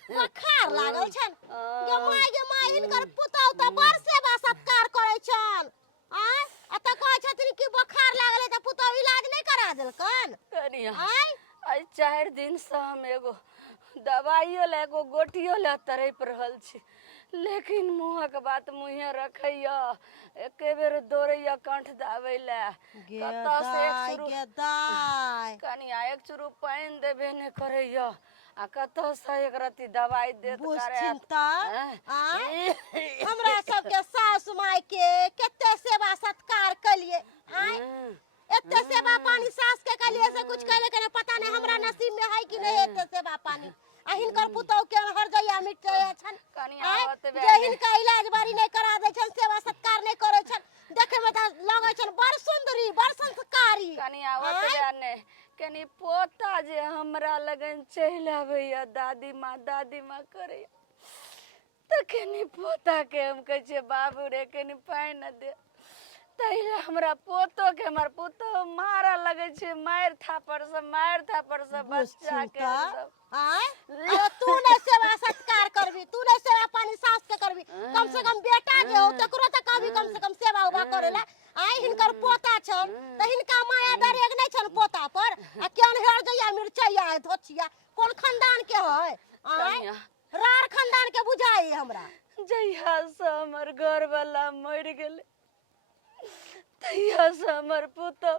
बुखार लागल छन? गे माय हिनकर पुतौ त बड़ सेवा सत्कार करै छन। आय अत कहै छथिन कि बुखार लागल है त पुतौ इलाज नहीं करा देलकन? कनिया आय आई 4 दिन से हम एगो दवाइयो ले एगो गोटियो ले तरप रहल छी, लेकिन मुँह के बात मुँहे रखैया, एके बेर दौड़ैया कंठ दाबै ले। कतऽ से एक चुरू कनिया एक चुरू पानि देबे ने करैया, आ कतऽ से एक रत्ती दवाई देत करे। हमरा सबके सासु माय के केते सेवा सत्कार कलिए। आय एते सेवा पानी सास के कलिए से कुछ कहले के पता नहीं हमरा नसीब में है कि नहीं एते सेवा पानी। आ हिनकर पुतौ के हर जइया मिट जाय छन। जे हिनका इलाज बारी नहीं करा दे छन, सेवा सत्कार नहीं करे छन, देखे में त लगे छन बड़ सुंदरी बड़ संस्कारी। कनिया ओतबे ने कनी पोता जे हमरा लगन चलि आबैया दादी माँ करे त कनी पोता के हम कहे छे बाबू रे कनी पानि दे, तैले हमरा पोतो के हमर पुतो मारा लगे छे मार थापर से बच्चा के सब। आय तू ने सेवा सत्कार करबी, तू ने सेवा पानी सास के करबी, कम से कम बेटा जे हो तकरो त कभी कम से कम सेवा उबा करेला। आय हिनकर पोता छन त हिनका माया दरेग नहीं छन पोता पर। आ केन हेर जइया मिर्चैया धोचिया कोन खानदान के है? आय रार खानदान के बुझाई हमरा। जइया से हमर घर वाला मर गेले तैया से हमर पुतो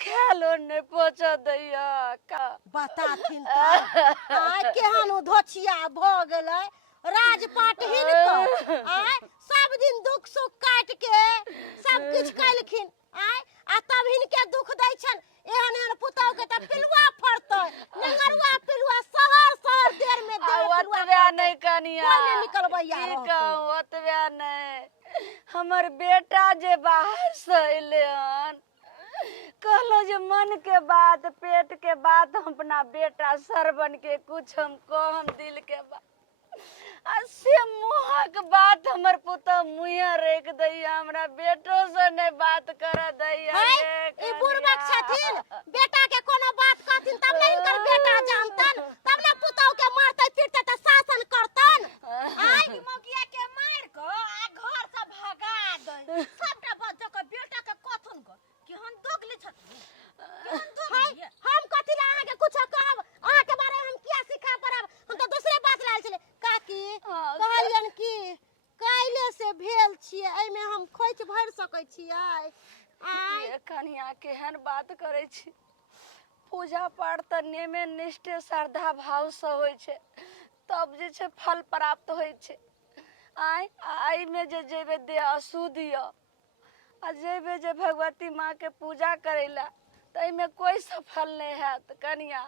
खेलो ने पोछ दैया का बताथिन त। आय केहन धोचिया भ गेलै राजपाट हिनको। आय सब दिन दुख सुख काट के सब कुछ कलखिन। आय आ तब हिनके दुख दै छन। एहन एहन पुतौ के त पिलुआ फरतै, नंगरुआ पिलुआ शहर देर में दे ओतबे नहीं कनिया कोई नहीं निकलबैया की रहतै। कहूं ओतबे नहीं। हमर बेटा जे बाहर से अइले हन कहलो जे मन के बात पेट के बात हम अपना बेटा सरवन के कुछ हम कहम दिल के बात, आ से मुँहक बात हमर पुतो मुँहे रख दैया, हमरा बेटो से नहीं बात कर दैया। ई बुढ़बक छथिन, बेटा के कोनो बात कहथिन तब नहीं इनकर बेटा जानतन, तब ना पुतौ के मारतै पीटतै त शासन करतन। आय मौगिया के मार को आ घर से भगा दे सबटा बच्चा के बेटा के कथन को कि हम दोगली छथिन हम कथि ला अहाँ के कुछ कहब? अहाँ के बारे में हम किया सिखा परब? हम तो दूसरे बात लाल छले। काकी कहलियन कि काइले से भेल छिए, एमे हम खोइच भर सकै छियै? ये कनिया केहन बात करे छी। पूजा पाठ त नेमे निष्ठे श्रद्धा भाव से होइ छै, तब जे छै फल प्राप्त होइ छै। आई में जे जेबे दे अशुद्ध य, आ जेबे जे भगवती माँ के पूजा करेला तई में कोई सफल नहीं हैत कनिया।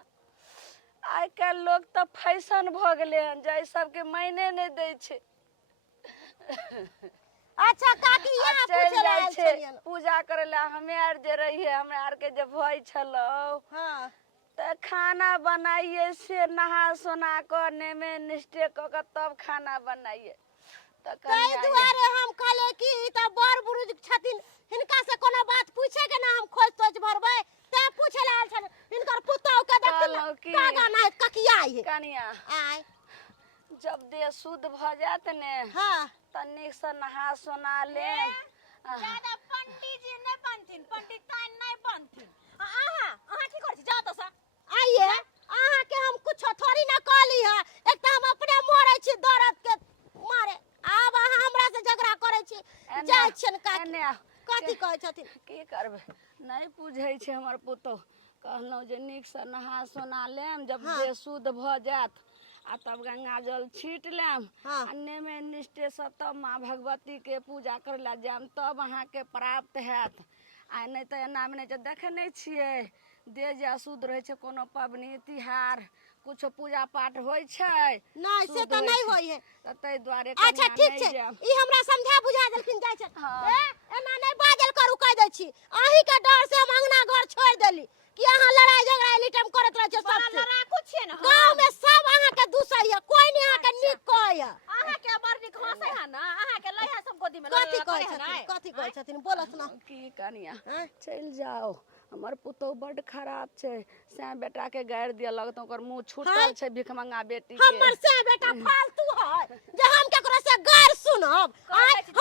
आई काल्हि लोग त फैशन भ गेले हन, जाय सबके मायने नहीं दै छै। अच्छा काकी यहाँ चल पूछे जाय आयल छै छलियन। पूजा करेला। हमे आर जे रहिए, हमरा आर के जे भई छलो हाँ त खाना बनाइए से नहा सोना कर नेमे निष्ठे क के तब खाना बनाइए। त ताहि कनिया दुआरे हम कहले कि ई त बड़ बुजुर्ग छथिन, हिनका से कोनो बात पूछे के ना हम खोज तोज भरबै, ते पूछे ला आयल छन। हिनकर पुतौ के देखथिन कहलौं कि कागा ना ककिया है। कनिया आय जब देह शुद्ध भ जात ने हाँ तनिक से नहा सोना ले। ज्यादा पंडित जी नहीं बनथिन, पंडित ताइन नहीं बनथिन। आहा की कर छी जा त सा। आइए अहाँ के हम कुछ थोड़ी ना कहली है, एक त हम अपने मरे छी दर्द के मारे, अब अहाँ हमरा से झगड़ा करे छी। जाय छन काकी कथी कहै छथिन। की करबे नहीं बुझे छै हमर पुतौ। कहलौं जे नीक से नहा सोना लेम, जब देह शुद्ध भ जात आ तब गंगा जल छीट लेम। हाँ। आ नेमे निष्ठे से तब माँ भगवती के पूजा करे ला जाम, तब अहाँ के प्राप्त हैत। आ नहीं तो एना में नहीं जे देखे नहीं छिए देह जे अशुद्ध रहे छै, कोनो पबनी तिहार कुछ पूजा पाठ होय छै नहीं से तो नहीं होई है। त तै दुआरे अच्छा कन्या ठीक नहीं छै, जाम। ई हमरा समझा बुझा देलखिन। जाय छै हाँ। एना नहीं बाजल करू, कह दै छी अहीं के डर से हम अंगना घर छोड़ देली कि अहाँ लड़ाई झगड़ा एनी टाइम करत रह छै सबसे। लड़ाकू छिए न गांव में सब अहाँ के दूसर है, कोई नहीं अहाँ के नीक कहय। आहा के बड़ निक हंसे है ना, आहा के लइहा सब गोदी में कथी कहै छथिन, कथी कहै छथिन बोलत ना। की कनिया चल जाओ, हमर पुतौ बड़ खराब छै। से बेटा के गाड़ दिया लगत, ओकर मुंह छूटल छै भिखमंगा बेटी के। हमर से बेटा फालतू है जे हम केकरो से गार सुनब।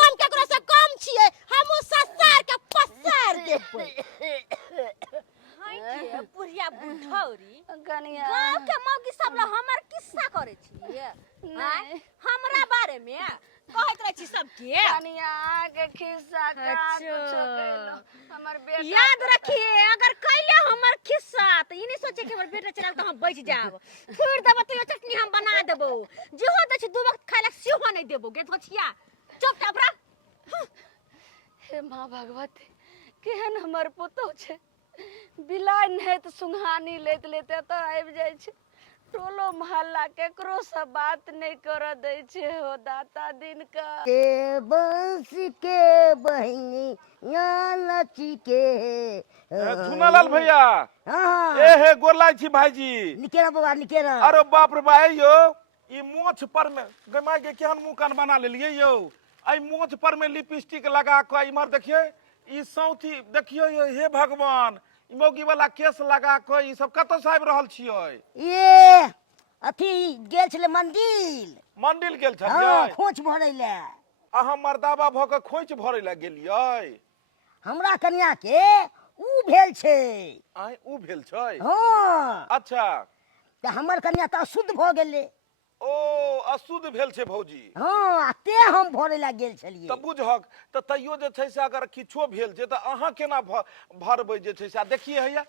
हम केकरो से कम छिए, हम ससुर के पसार देबै। हाय बुढ़िया बुढ़ौरी कनिया गांव के मौगी सब ला हमर किस्सा करे छिए। नहीं। हमरा बारे में कहत रह छी सबके। कनिया के खिस्सा का कुछ कहलो हमर बेटा याद रखिए, अगर कैले हमर खिस्सा त ई नहीं सोचे कि हमर बेटा चलल त हम बच जाब। फिर देब तो चटनी हम बना देबो, जेहो दै छी दू वक्त खाइला सेहो नहीं देबो। गे धोछिया चुपचाप रह। हे माँ भगवती केहन हमर पुतौ छै। बिलाइ नहीं त सुंघानी लेत लेते त आबि जाय छै। टोलो मोहल्ला केकरो से बात नहीं कर दै छै हो दाता दिन का। के बंस के बहिनी या लची के झुनालाल भैया हाँ ए हे गोर लाग छी भाईजी। निकेरा बाबा निकेरा। अरे बाप रे बा यौ, ई मोछ पर में गमा के केहन मुंह कान बना लेलिए यौ। आई मोछ पर में लिपस्टिक लगा के इमहर देखिए ई सौथी देखियो यो, हे भगवान ई मौगी वाला केस लगा के ई सब कत से आबि रहल छियै। ये अथी गेल छले मंदिर। मंदिर गेल हाँ छलियै। खोच भरे ले। अहाँ मर्दाबा भ के खोइच भरे ला गेलियै। हमरा कन्या के ऊ भेल छै। आइ ऊ भेल छै। हाँ अच्छा त हमर कन्या त अशुद्ध भ गेलै। ओ अशुद्ध भेल छै भौजी। हाँ ते हम भरे ला गेल छलियै। तऽ बुझहक तऽ तैयो जे छै से अगर किछो भेल छै तऽ अहाँ केना भरबै जे छै से। आ देखिए हैया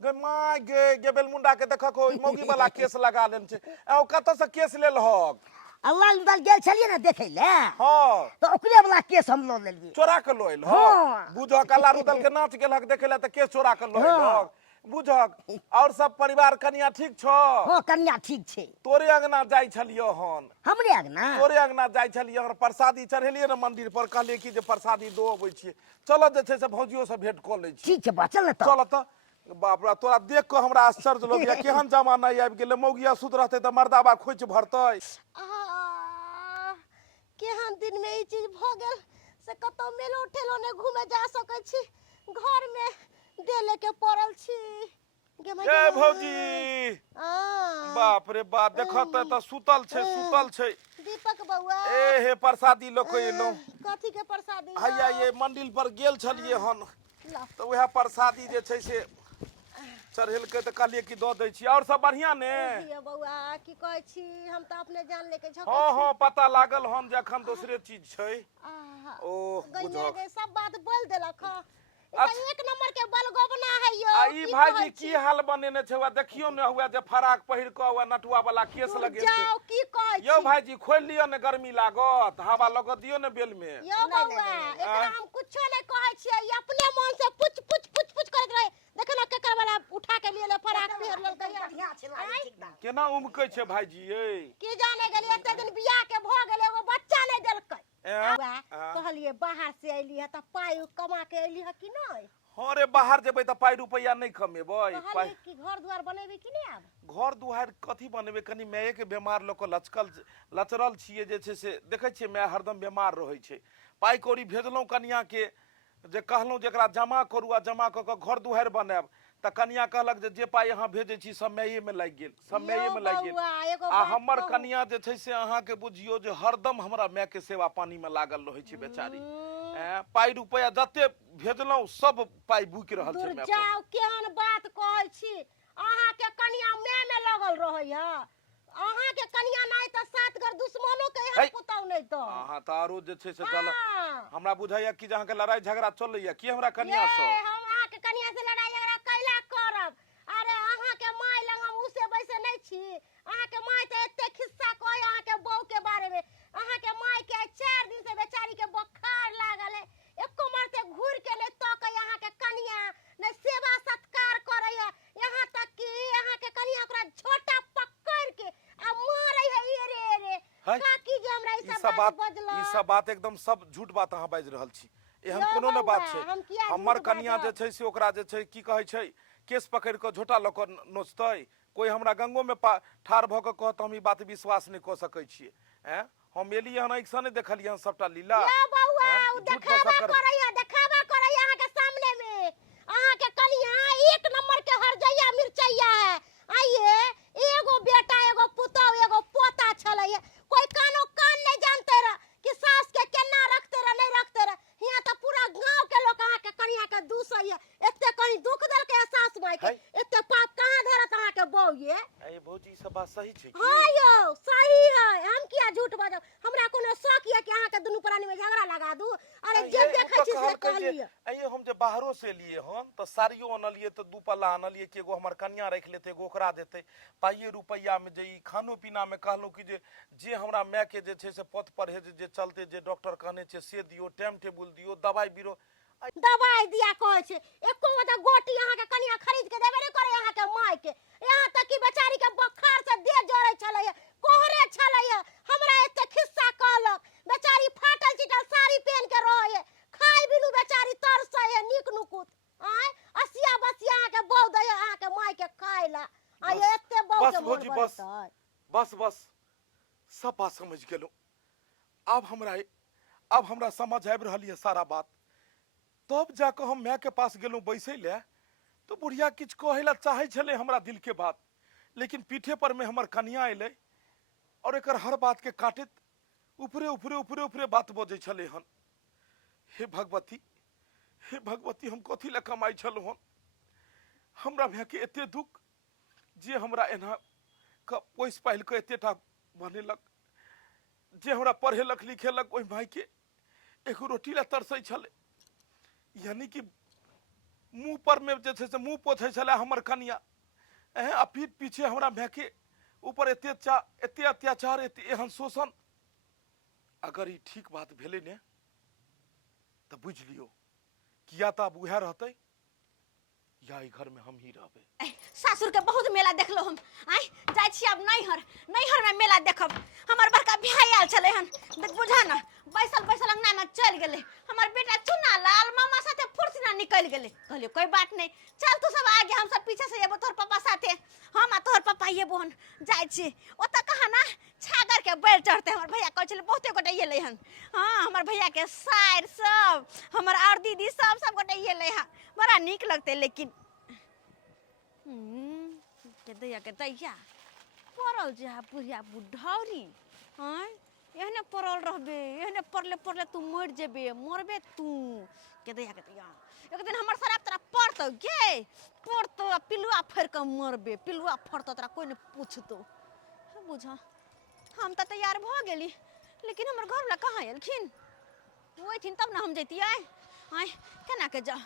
गे माय गे बेलमुंडा के देखक ओ मौगी वाला केस लगा लेन छै। आ ओ कतऽ से केस लेल हक। अल्लाह उदल गेल छलियै ना देखे ले, हाँ तो ओकरे वाला केस हम लऽ लेलियै। चोरा के लो एल हाँ। बुझहक अल्लाह रुदल के नाच गेलहक देखे ला तऽ केस चोरा के लो हाँ। एलहक। बुझहक और सब परिवार कनिया ठीक छ। हाँ कन्या ठीक छै। तोरे अंगना जाइ छलियो हन। हमरे आगना तोरे अंगना जाइ छलियै हन, प्रसादी चढ़ेलियै ना मंदिर पर, कहलियै कि जे प्रसादी दो अबै छियै। चलो जे छै से भौजियो से भेंट कऽ लै छी। ठीक छै बा चल त। चल त बाप रे तोरा देख के हमरा आश्चर्य लगैया केहन जमाना आबि गेलै। मौगिया सुध रहतै त मर्दाबा खोइच भरतै। केहन दिन में ई चीज भ गेल से कतौ मेलो ठेलो ने घूमे जा सकै छी, घर में डेले के पड़ल छी। ए भौजी बाप रे बाप देखत त सुतल छै सुतल छै। दीपक बउआ ए हे प्रसादी ल के एलौ। कथी के प्रसादी हैया ये मंदिर पर गेल छलियै हन त वएह प्रसादी जे छै से चढ़ेलकै त कहलियै कि दऽ दै छी। और सब बढ़िया ने। ये बउआ की कहै छी, हम त अपने जान लेके झकै हाँ हाँ पता लागल हन जे अखन दोसरे चीज छै। आहा ओ गैया बुझहक गे सब बात बोल देलक ह। एक नंबर के बलगोबना है यो ई भाईजी की हाल बनेने छै हुआ देखियो ने हुआ जे फराक पहिर के हुआ नटुआ वाला केस लगे छै जाओ की कहै यो भाईजी खोल लियो ने गर्मी लागत हवा लगत दियो ने बेल में यो बउआ एकरा हम कुछो नहीं कहै छियै ई अपने मन से पुछ पुछ पुछ पुछ करत रहे देखो ना केकर वाला उठा के लिए फराक पहिर लेलकै बढ़िया छै लागे छै एकदम केना उमकै छै भाईजी ये की जाने गेलिए एते दिन बियाह के भ गेलै एगो बच्चा नहीं देलकै हैं? कहलिए बाहर से अइली है त पाई कमा के अइली है कि नहीं हाँ रे बाहर जेबै त पाई रुपैया नहीं कमेबै कहलिए कि घर द्वार बनेबे कि नहीं आब घर दुआर कथी बनेबै कनी माये के बीमार लोक लचरल छियै जे छै से देखै छियै माय हरदम बीमार रहै छै पाई कौड़ी भेजलहुँ कनिया के जे कहलहुँ जे एकरा जमा करू आ जमा कऽ कऽ घर दुआर बनायब त कनिया कहलक जे पाई अहाँ भेजै छी सब माये में लागि गेल सब माये में लागि गेल आ हमर कनिया जे छै से अहाँके बुझियो जे हरदम हमरा माय के सेवा पानी में लागल रहै छै बेचारी पाई रुपैया जते भेजलहुँ सब पाई बुकि रहल छै माय जाओ केहन बात कहै छी अहाँ के कनिया माय में लगल रहै है अहाँ के कनिया नहीं त सात घर दुश्मनों के यहाँ पुताऊ नहीं तो अहाँ त आरो जे छै से गलत हमरा बुझाइया कि जे अहाँ के लड़ाई झगड़ा चलैया कि हमरा कनिया से हम अहाँ के कनिया से लड़ाई झगड़ा कैला करब अरे अहाँ के माय लंग हम उसे बैसे नहीं छी अहाँ के माय त एते खिस्सा कहै अहाँ के बहू के बारे में अहाँ के माय के 4 दिन से बेचारी के बुखार लागल है एको मारते घूर के ले तकै अहाँ के कनिया ने सेवा सत्कार करे है यहाँ तक कि अहाँ के कनिया ओकरा छोटा पकड़ के आ मारै है ये रे का की जे हमरा ई सब बात बजला ई सब बात एकदम सब झूठ बात अहाँ बाजि रहल छी एहन कोनो न बात छै हमर कनिया जे छै से ओकरा जे छै की कहै छै केस पकड़ के झोटा ल के नोचतै कोई हमरा गंगो में ठार भ के कहत हम ई बात विश्वास नहीं क सकै छियै हैं हम एलिए हन एक सने देखलिए हन सबटा लीला या बउआ उ देखावा करैया अहाँ के सामने में अहाँ के कनिया एक नंबर के हरजैया मिर्चैया है आइए एगो बेटा एगो पुतौ एगो पोता छलै कोई कानो कान नहीं जानते रह कि सास के केना रखते रह नहीं रखते रह हिया त पूरा गांव के लोग अहाँ के कनिया के दूसैया एते कहीं दुख दल के सास माय के एते पाप कहां धरत अहाँ के बहू ये ए भौजी सब बात सही छै हां यो सही है हम किया झूठ बाजब हमरा कोनो शौक है कि अहाँ के दुनू प्राणी में झगड़ा लगा दू अरे जे देखै छी से कहलिए अइयो हम जे बाहरो से लिए हन त साड़ियो अनलिए त दू पल्ला अनलिए कि एगो हमर कन्या राख लेते एगो ओकरा देते पाइए रुपैया में जे ई खानो पीना में कहलौ कि जे हमरा माय के जे छै से पथ परहेज जे चलते जे डॉक्टर कहने छै से दियो टाइम टेबुल दियो दवाई बीरो दवाई दिया कहै छै एको गो गोटी अहाँ के कनिया खरीद के देबे नै करे अहाँ के माय के यहाँ तक कि बेचारी के बुखार से देह जरै छलै कोहरे छलै हमरा एते खिस्सा कहलक बेचारी फाटल चिटल साड़ी पहन के रहै खाइ बिनु बेचारी तरसै है नीक नुकुत आय असिया बसिया अहाँ के बहु दय अहाँ के माय के खाइला आ एते बहु के भौजी बस सब बात समझ गेलौ अब हमरा समझ आबि रहल है सारा बात तब जाकर हम माय के पास गेलहुँ बैसे ले तो बुढ़िया किछु कहै ला चाहे छले हमरा दिल के बात लेकिन पीठे पर में हमर कनिया अयलै और एकर हर बात के काटैत ऊपरे बात बजै छले हन हे भगवती हम कथी ला कमाई छलहुँ हन हमरा माय के एते दुख जे हमरा एना पोस पाइल के एतेटा बनेलक जे हमरा पढ़ेलक लिखेलक ओहि माय के एगो रोटी ला तरसै छले यानी कि मुंह पर में जे छै से मुंह पोछै छले हमर कनिया आ पीठ पीछे हमरा माय के ऊपर एते अत्याचार एते एहन शोषण अगर ई ठीक बात भेलै ने तो बुझ लियो किया त अब उहे रहतै या ई घर में हम ही रहबे सासुर के बहुत मेला देखलो हम आइ जाय छी अब नैहर में मेला देखब हमर बड़का भाई आयल छले हन बुझा ना बैसल अंगना में चल गेले हमर बेटा चुना लाल मामा साथे फुर्सना निकल गेले कहलियो कोई बात नहीं चल तू सब आगे हम सब पीछे से जेबो तोहर पापा साथे हम आ तोहर पापा ये बहन जाय छी ओता कहा ना छागर के बैल चढ़ते हमर भैया कहै छले बहुते गोटे एले हन हां हमर भैया के साइर सब हमर और दीदी सब गोटे एले हन बड़ा नीक लगते लेकिन के दैया पड़ल जा बुढ़िया बुढ़ौरी हाँ एहने पड़ल रहबे एहने पड़ले तू मर जेबे मरबे तू के दैया एक दिन हमर शराब तोरा पड़तौ गे पड़तौ पिलुआ फड़ के मरबे पिलुआ फड़तौ तोरा कोई नहीं पूछतो बुझा हम तो तैयार भ गेली लेकिन हमर घर वाला कहाँ एलखिन ओइथिन तब ना हम जैतियै आय केना के जा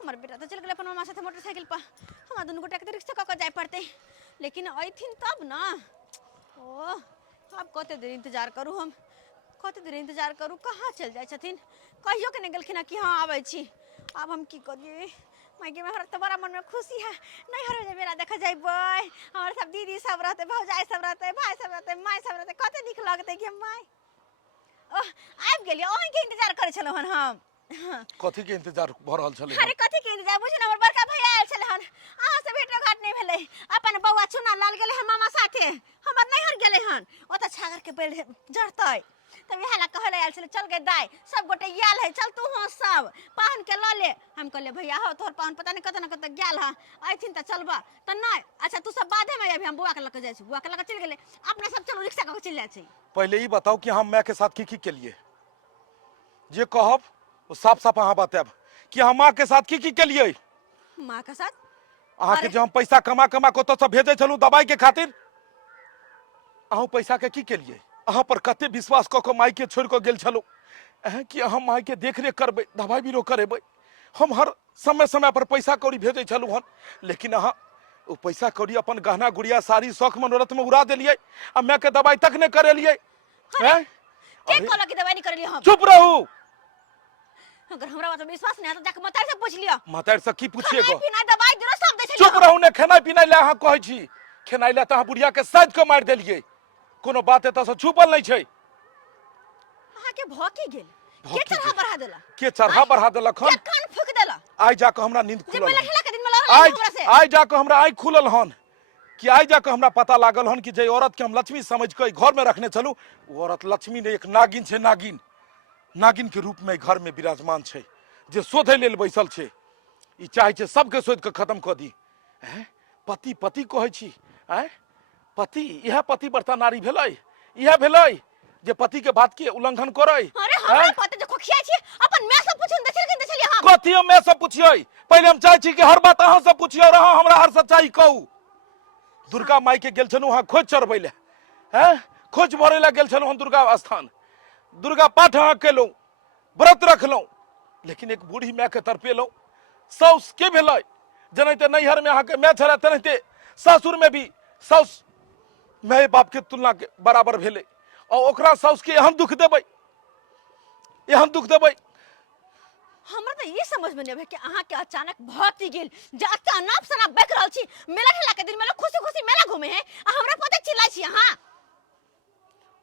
हमार बेटा तो चल गए अपन मामा साथे मोटरसाइकिल पर, हमरा दुनू गोटा के रिक्शा कऽ जाए पड़ते, लेकिन अइथिन तब ना। ओ अब कते देर इंतजार करू हम, कते देर इंतजार करू, कहाँ चल जाए छथिन, कहियो के नहीं गेलखिन कि हाँ आबै छी। अब हम की करिए, मायके में हमरा तो बड़ा मन में खुशी है, नहीं हर जे मेरा देखा जाइबै, हमर सब दीदी सब रहते, भौजाई सब रहते, भाई सब रहते, माय सब रहते, कते नीक लगते कि माय। ओह आबि गेलिए, ओहि के इंतजार करे छलौ हन हम। कथी के इंतजार भ रहल छलै? अरे कथी के इंतजार, बुझी ना हमर बड़का भैया आयल छले हन, अहाँ से भेटो घाट नहीं भेले, अपन बौआ चुना लाल गेले हन मामा साथे, हमर नैहर गेले हन, ओत छागर के पेड़ जड़तै, तब इहे ला कहले आयल छले चल गे दाई, सब गोटे गेल है, चल तू हो सब पाहन के ल ले। हम कहले भैया हो तोहर पाहन पता नहीं कत न कत गेल ह, आइथिन त चलबा त नहीं, अच्छा तू सब बादे में अभी हम बुआ के लके जाय छी, बुआ के लके चल गेले, अपना सब चलो रिक्शा क चल जाय छी। पहले ई बताओ कि हम माय के साथ की केलिए, जे कहब वो साफ साफ अहाँ बताएब कि हम माँ के साथ की केलिए। माँ के साथ अहाँ के जे हम पैसा कमा कमा के ओतऽ भेजे छलू दवाई के खातिर, अहूँ पैसा के की केलिए? अहाँ पर कते विश्वास क के माई के छोड़ के गेल छलू कि हम माई के देख रेख करबै, दवाई बीरो करेबै, हम हर समय समय पर पैसा कौड़ी भेजे छलू हन, लेकिन अहाँ वो पैसा कौड़ी अपन गहना गुड़िया साड़ी शौक मनोरथ में उड़ा देलिए, आ मैं के दवाई तक नहीं करेलिए। हैं के कहला कि दवाई नहीं करलिए हम? चुप रहू। अगर हमरा बात में विश्वास नहीं है तो जाके मतारी से पूछ लियो। मतारी से की पूछिएगो? बिना दवाई दिरो सब दे छै। चुप रहू ने, खेनाई पिनाई ले अहाँ कहै छी, खेनाई ले त अहाँ बुढ़िया के साइड के मार देलिए, कोनो बात एतऽ से छुपल नहीं छै। अहाँ के भौकी गेल, के चढ़ा बढ़ा देला, के चढ़ा बढ़ा देलक के हन? कान फूक देला, आई जाके हमरा नींद जे खुलल पहले हन। खेला के दिन में लड़ हमरा से। आई जाके हमरा आँख खुलल हन कि आई जाके हमरा पता लागल हन कि जे औरत के हम लक्ष्मी समझ के घर में रखने चलू, वो औरत लक्ष्मी ने एक नागिन छै, नागिन, नागिन के रूप में घर में विराजमान छै, जे शोधे लेल बैसल छै, ई चाहे छै सबके शोध के खत्म क दी। हैं पति पति कहै छी, हैं पति, यह पति बर्ता नारी भेलै, यह भेलै जे पति के बात के उल्लंघन करे। अरे हमरा पता जे खोखिया छी, अपन माय से पूछन देख छलिए हम। कथी हम मैं सब पूछिए? पहले हम चाहे छी कि हर बात अहाँ से पूछिए, रहा हमरा हर सच्चाई कहू। दुर्गा माई के गेल छलू हाँ खोज चढ़बै ले, हैं खोज भरे ले गेल छलू हम दुर्गा स्थान, दुर्गा पाठ अहाँ केलू, व्रत रखलू, लेकिन एक बूढ़ी माय के तरपेलू। साउस के भेलै, जनैते नैहर में अहाँ के माय छलै, तेनाहिते सासुर में भी साउस माय बाप के तुलना के बराबर भेलै, और ओकरा साउस के एहन दुख देबै, एहन दुख देबै। हमरा तो ये समझ में नहीं आवे कि अहाँ के अचानक भौती गेल, जे अचानक सना बैक रहल छी, मेला ठेला के दिन में लोग खुशी खुशी मेला घूमे हैं, आ हमरा पता चिल्लाई छी अहाँ।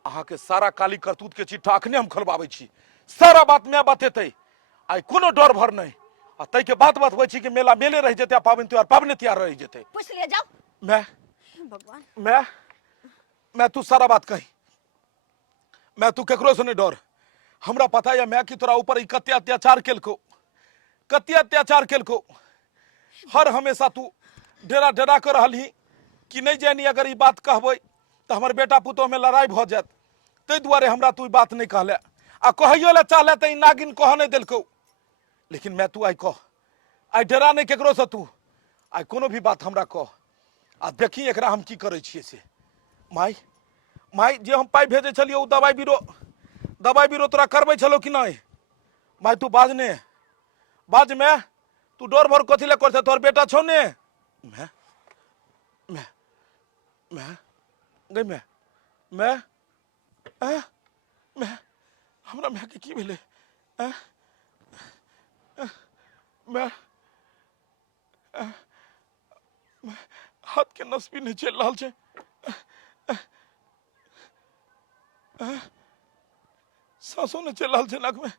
अहाँ के सारा काली करतूत के चिट्ठा अखने हम खोलबाबै छी, सारा बात मैं बतेतै, आई कोनो डर भर नहीं, आ तै के बात बतबै छी कि मेला मेले रह जेतै, पाबनि त्योहार पाबनि त्योहार रह जेतै। पूछ लिया जाओ। भगवान मैं तू सारा बात कही, मैं तू केकरो से नहीं डर, हमरा पता है मैं कि तोरा ऊपर ई कते अत्याचार केलको, कते अत्याचार केलको, हर हमेशा तू डेरा डेरा कर रहली कि नहीं जानी अगर ई बात कहबै तो हमर बेटा पुतोह में लड़ाई भ जात, तै दुआरे हमरा तू ई बात नहीं कहले, आ कहियो ले चाहले त ई नागिन कह नहीं देलको, लेकिन मैं तू आई कह, आई डेरा नहीं केकरो से, तू आई कोनो भी बात हमरा कह, आ देखी एकरा हम की करे छियै से। माई माई जे हम पाई भेजे छलिए उ दवाई बीरो तोरा करबै छलो कि नहीं? माई तू बाज ने, बाज में तू डर भर कथी ले करते, तोहर बेटा छौ ने? मैं मैं मैं गई मैं मैं हमरा मैं के की भेले? मैं हाथ के नस भी नहीं चल रहा छे, सांसों ने चल रहा छे नाक में।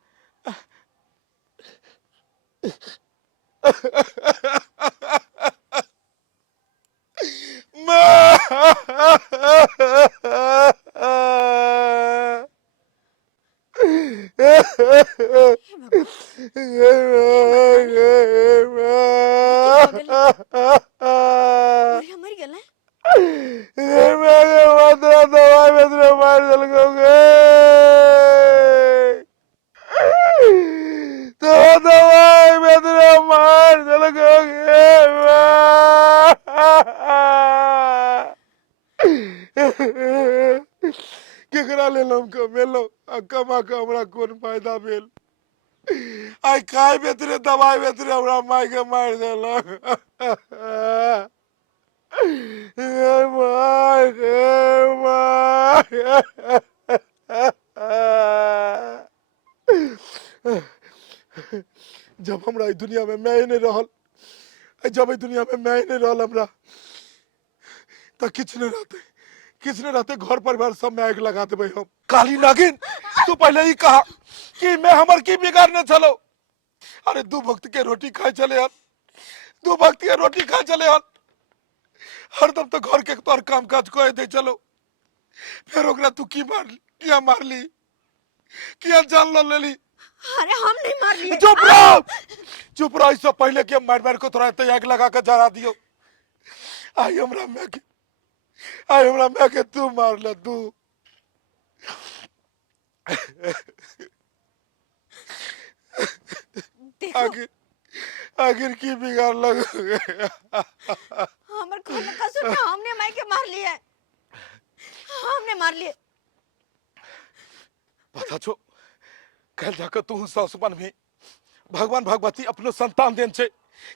मर गेल है। दवाई में मार दिलकोगे, तो दवाई में मार दिलकोगे। केकरा लेल हम कमेलो, आ कमा के हमरा कोन फायदा भेल? आई खाए बेतरे दवाई बेतरे हमरा माई के मार देलक माई जब हमरा ई दुनिया में मैं ही नहीं रहल जब ई दुनिया में मैं ही नहीं रहल हमरा तो किछ नहीं रहते घर परिवार सब में आग लगा देबै हम। काली नागिन तू पहले ही कहा कि मैं हमर की बिगाड़ने चलो। अरे दू वक्त के रोटी खाए चले हन हरदम तो घर के तोर काम काज कह दे चलो फिर ओकरा तू की किया मारली किया जान लो लेली। अरे हम नहीं मार लिए। चुप रहो इससे पहले कि मार को थोड़ा आग लगा कर जरा दियो। आई हमरा मैं के तू मार ले तू। आखिर की बिगाड़ लग हमर खून कसूर ना हमने माई के मार लिए हमने मार लिए। पता छो कल जाकर तू सासुपन में भगवान भगवती अपनो संतान देन छे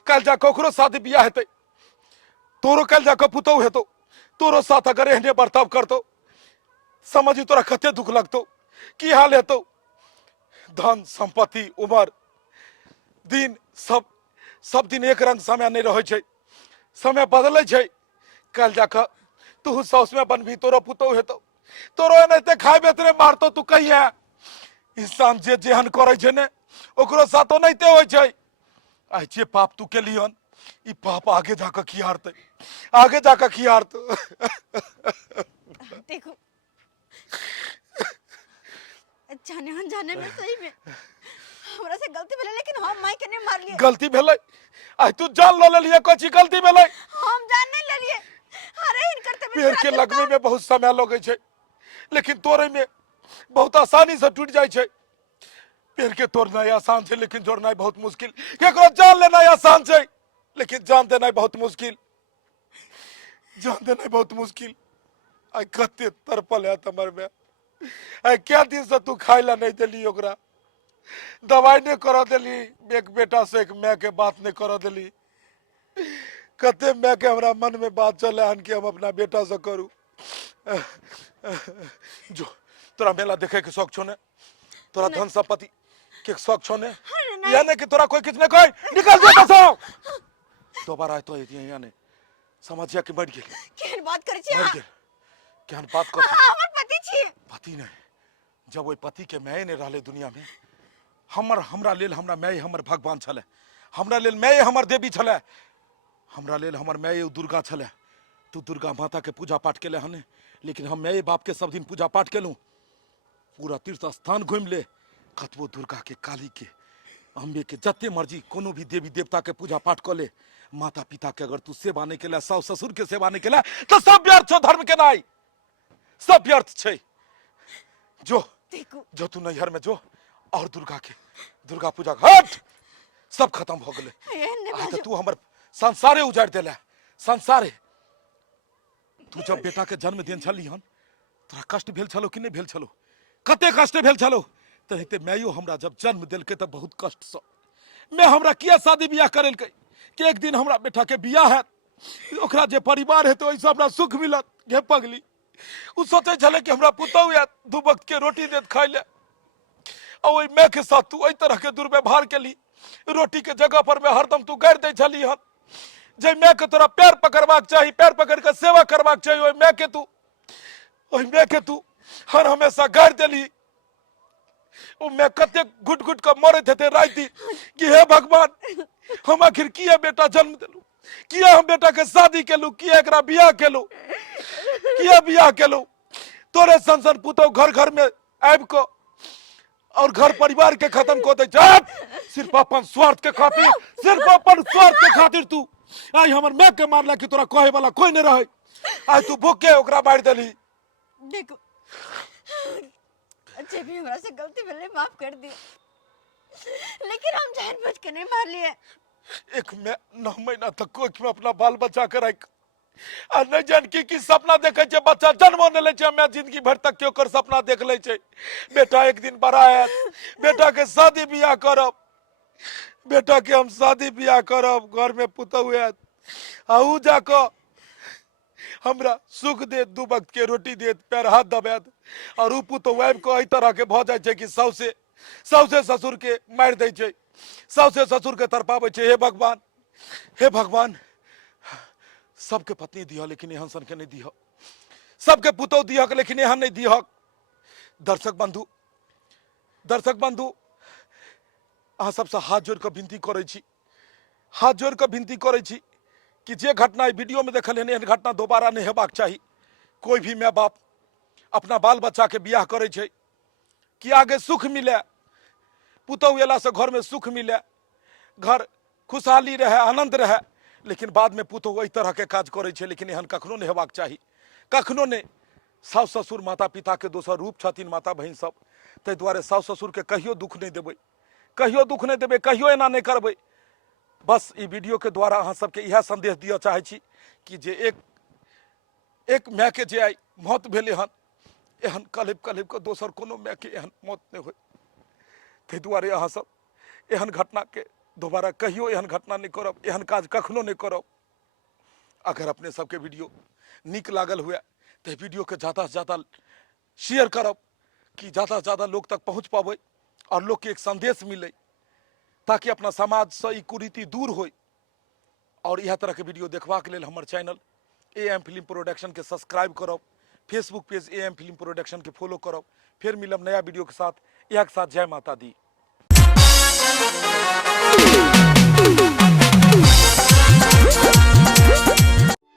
कल जाकर ओकरो शादी बियाह हेते तोरो कल जाकर पुतौ हेतो तोरो साथ अगर एहने बर्ताव करतो समझी तोरा कते दुख लगतो की हाल हेतो। धन संपत्ति उमर दिन सब दिन एक रंग समय नहीं रहे छे समय बदले छे कल जाकर तू सास में बनबी तोरो पुतौ हेतो तोरो एनाते खाए बेतरे मारतो तू कहिया इंसान जे जेहन करे छे ने ओकरो साथो नहिते होय छे। आई जे पाप तू केलियन ई पाप आगे जाकर की हारते देखो जाने अनजाने में सही में हमरा से गलती भेले लेकिन हम माई के नहीं मार लिए। गलती भेले आई तू जान लो लेलिए कोची गलती भेले हम जान नहीं ले लिए। अरे इनकर तबीयत पेड़ के लगने में बहुत समय लगे छे लेकिन तोड़े में बहुत आसानी से टूट जाए छे। पेड़ के तोड़ना आसान छे लेकिन जोड़ना बहुत मुश्किल। केकरो जान लेना आसान छे लेकिन जान देना बहुत मुश्किल। आई कते तरपल है तमर में आई क्या दिन से तू खाइला नहीं देली ओकरा दवाई नहीं करा देली एक बेटा से एक मैं के बात नहीं करा देली कते मैं के हमरा मन में बात चले हन कि हम अपना बेटा से करूं। जो तोरा मेला देखे के शौक छो ने तोरा धन संपत्ति के शौक छो ने यानी कि तोरा कोई कितने कोई निकल जा तो दोबारा तो यानी समझिया कि मर गेल केहन बात करे छी। मर गेल केहन बात कर हमर पति छी। पति नहीं जब वो पति के मैं नहीं रहले दुनिया में हमरा लेल हमरा मैं हमर भगवान छले हमरा लेल मैं हमर देवी छले हमरा लेल हमर मैं दुर्गा छले। तू दुर्गा माता के पूजा पाठ केले हने लेकिन हम मैं बाप के सब दिन पूजा पाठ केलूं पूरा तीर्थ स्थान घूम ले कतबो दुर्गा के काली के अम्बे के जते मर्जी कोनो भी देवी देवता के पूजा पाठ कर ले माता पिता के अगर तू सेवा नहीं केला सास ससुर के सेवा नहीं केला तो सब व्यर्थ छो धर्म के नाई सब व्यर्थ छे। जो तू नैहर में जो और दुर्गा पूजा हट सब खत्म हो गए। तो तू हमर संसारे उजाड़ देला संसारे। तू जब बेटा के जन्म दिन छली हन तोरा कष्ट भेल छलो कि नहीं भेल छलो कते कष्ट भेल छलो तहिते मैयो हमरा जब जन्म देलके त बहुत कष्ट से मैं हमरा किया शादी बियाह करेलकै कि एक दिन हमरा बेटा के बियाह है ओकरा जे परिवार है तो ओइसे हमरा सुख मिलत गे पगली उ सोचे छले कि हमरा पुतौ या दू वक्त के रोटी देत खाइ ले और ओइ मैं के साथ तू ओइ तरह के दुर्व्यवहार केली रोटी के जगह पर मैं हरदम तू गाड़ दे छली हन जे मैं के तोरा पैर पकड़बाक चाही पैर पकड़ के सेवा करबाक चाही ओइ मैं के तू हर हमेशा गाड़ देली। ओ मैं कते घुट घुट के मरत हेते राति कि हे भगवान हम आखिर किया बेटा जन्म देलू किया हम बेटा के शादी केलू किया एकरा बियाह केलू तोरे संसन पुतौ घर घर में आबि को और घर परिवार के खत्म को दे सिर्फ अपन स्वार्थ के खातिर तू आई हमर मैं के मारला कि तोरा कहे वाला कोई नहीं रहे आई तू भूखे ओकरा मार देली। देखो अच्छे भी हमरा से गलती भेले माफ कर दी लेकिन हम जानबूझ के नहीं मार लिए। एक 9 महीना तक कोख में अपना बाल बचा कर रख आ नहीं जान की सपना देखे छे बच्चा जन्मो न ले छे मैं जिंदगी भर तक क्यों कर सपना देख ले छे बेटा एक दिन बड़ा है बेटा के शादी ब्याह करब बेटा के हम शादी ब्याह करब घर में पुतौ है आऊ जाको हमरा सुख दे दू वक्त के रोटी दे पैर हाथ दबाद और ऊ पुतौ वाइफ को एहि तरह के भ जाय छे कि सौसे ससुर के मार दे छे सौसे ससुर के तरपावे छे हे भगवान सबके पत्नी दिह लेकिन एहन सन के नहीं दिह सबके पुतौ दिहक लेकिन एहन नहीं दिहक दर्शक बंधु अहाँ सबसे हाथ जोड़ के विनती करे छी हाथ जोड़ के विनती करे छी कि जे घटना वीडियो में देखल एहन घटना दोबारा नहीं हेबाक चाही कोई भी माय बाप अपना बाल बच्चा के बियाह करे छे कि आगे सुख मिले पुतौ एला से घर में सुख मिले घर खुशहाली रहे आनंद रहे लेकिन बाद में पुतौ एहि तरह के काज करे छे लेकिन एहन कखनो नहीं हेबाक चाही कखनो नहीं सास ससुर माता पिता के दोसर रूप छथिन माता बहिन सब ताहि दुआरे सास ससुर के कहियो दुख नहीं देबै कहियो एना नहीं करबै बस ई वीडियो के द्वारा अहाँ सबके यह संदेश दिया चाहे छी कि जे एक माय के जे आई मौत भेले हन एहन कलेब के दोसर कोनो माय के एहन मौत नहीं होय ताहि दुआरे अहाँ सब एहन घटना के दोबारा कहियो एहन घटना नहीं करब एहन काज कखनो नहीं करब अगर अपने सबके वीडियो निक लागल हुए तो वीडियो के ज़्यादा से ज़्यादा शेयर करब कि ज़्यादा से ज़्यादा लोग तक पहुँच पाबै और लोग के एक संदेश मिले ताकि अपना समाज से ई कुरीति दूर हो और यह तरह के वीडियो देखबाक लेल हमर चैनल AM फिल्म प्रोडक्शन के सब्सक्राइब करब Facebook page AM film production के फॉलो करब फिर मिलब नया वीडियो के साथ जय माता दी।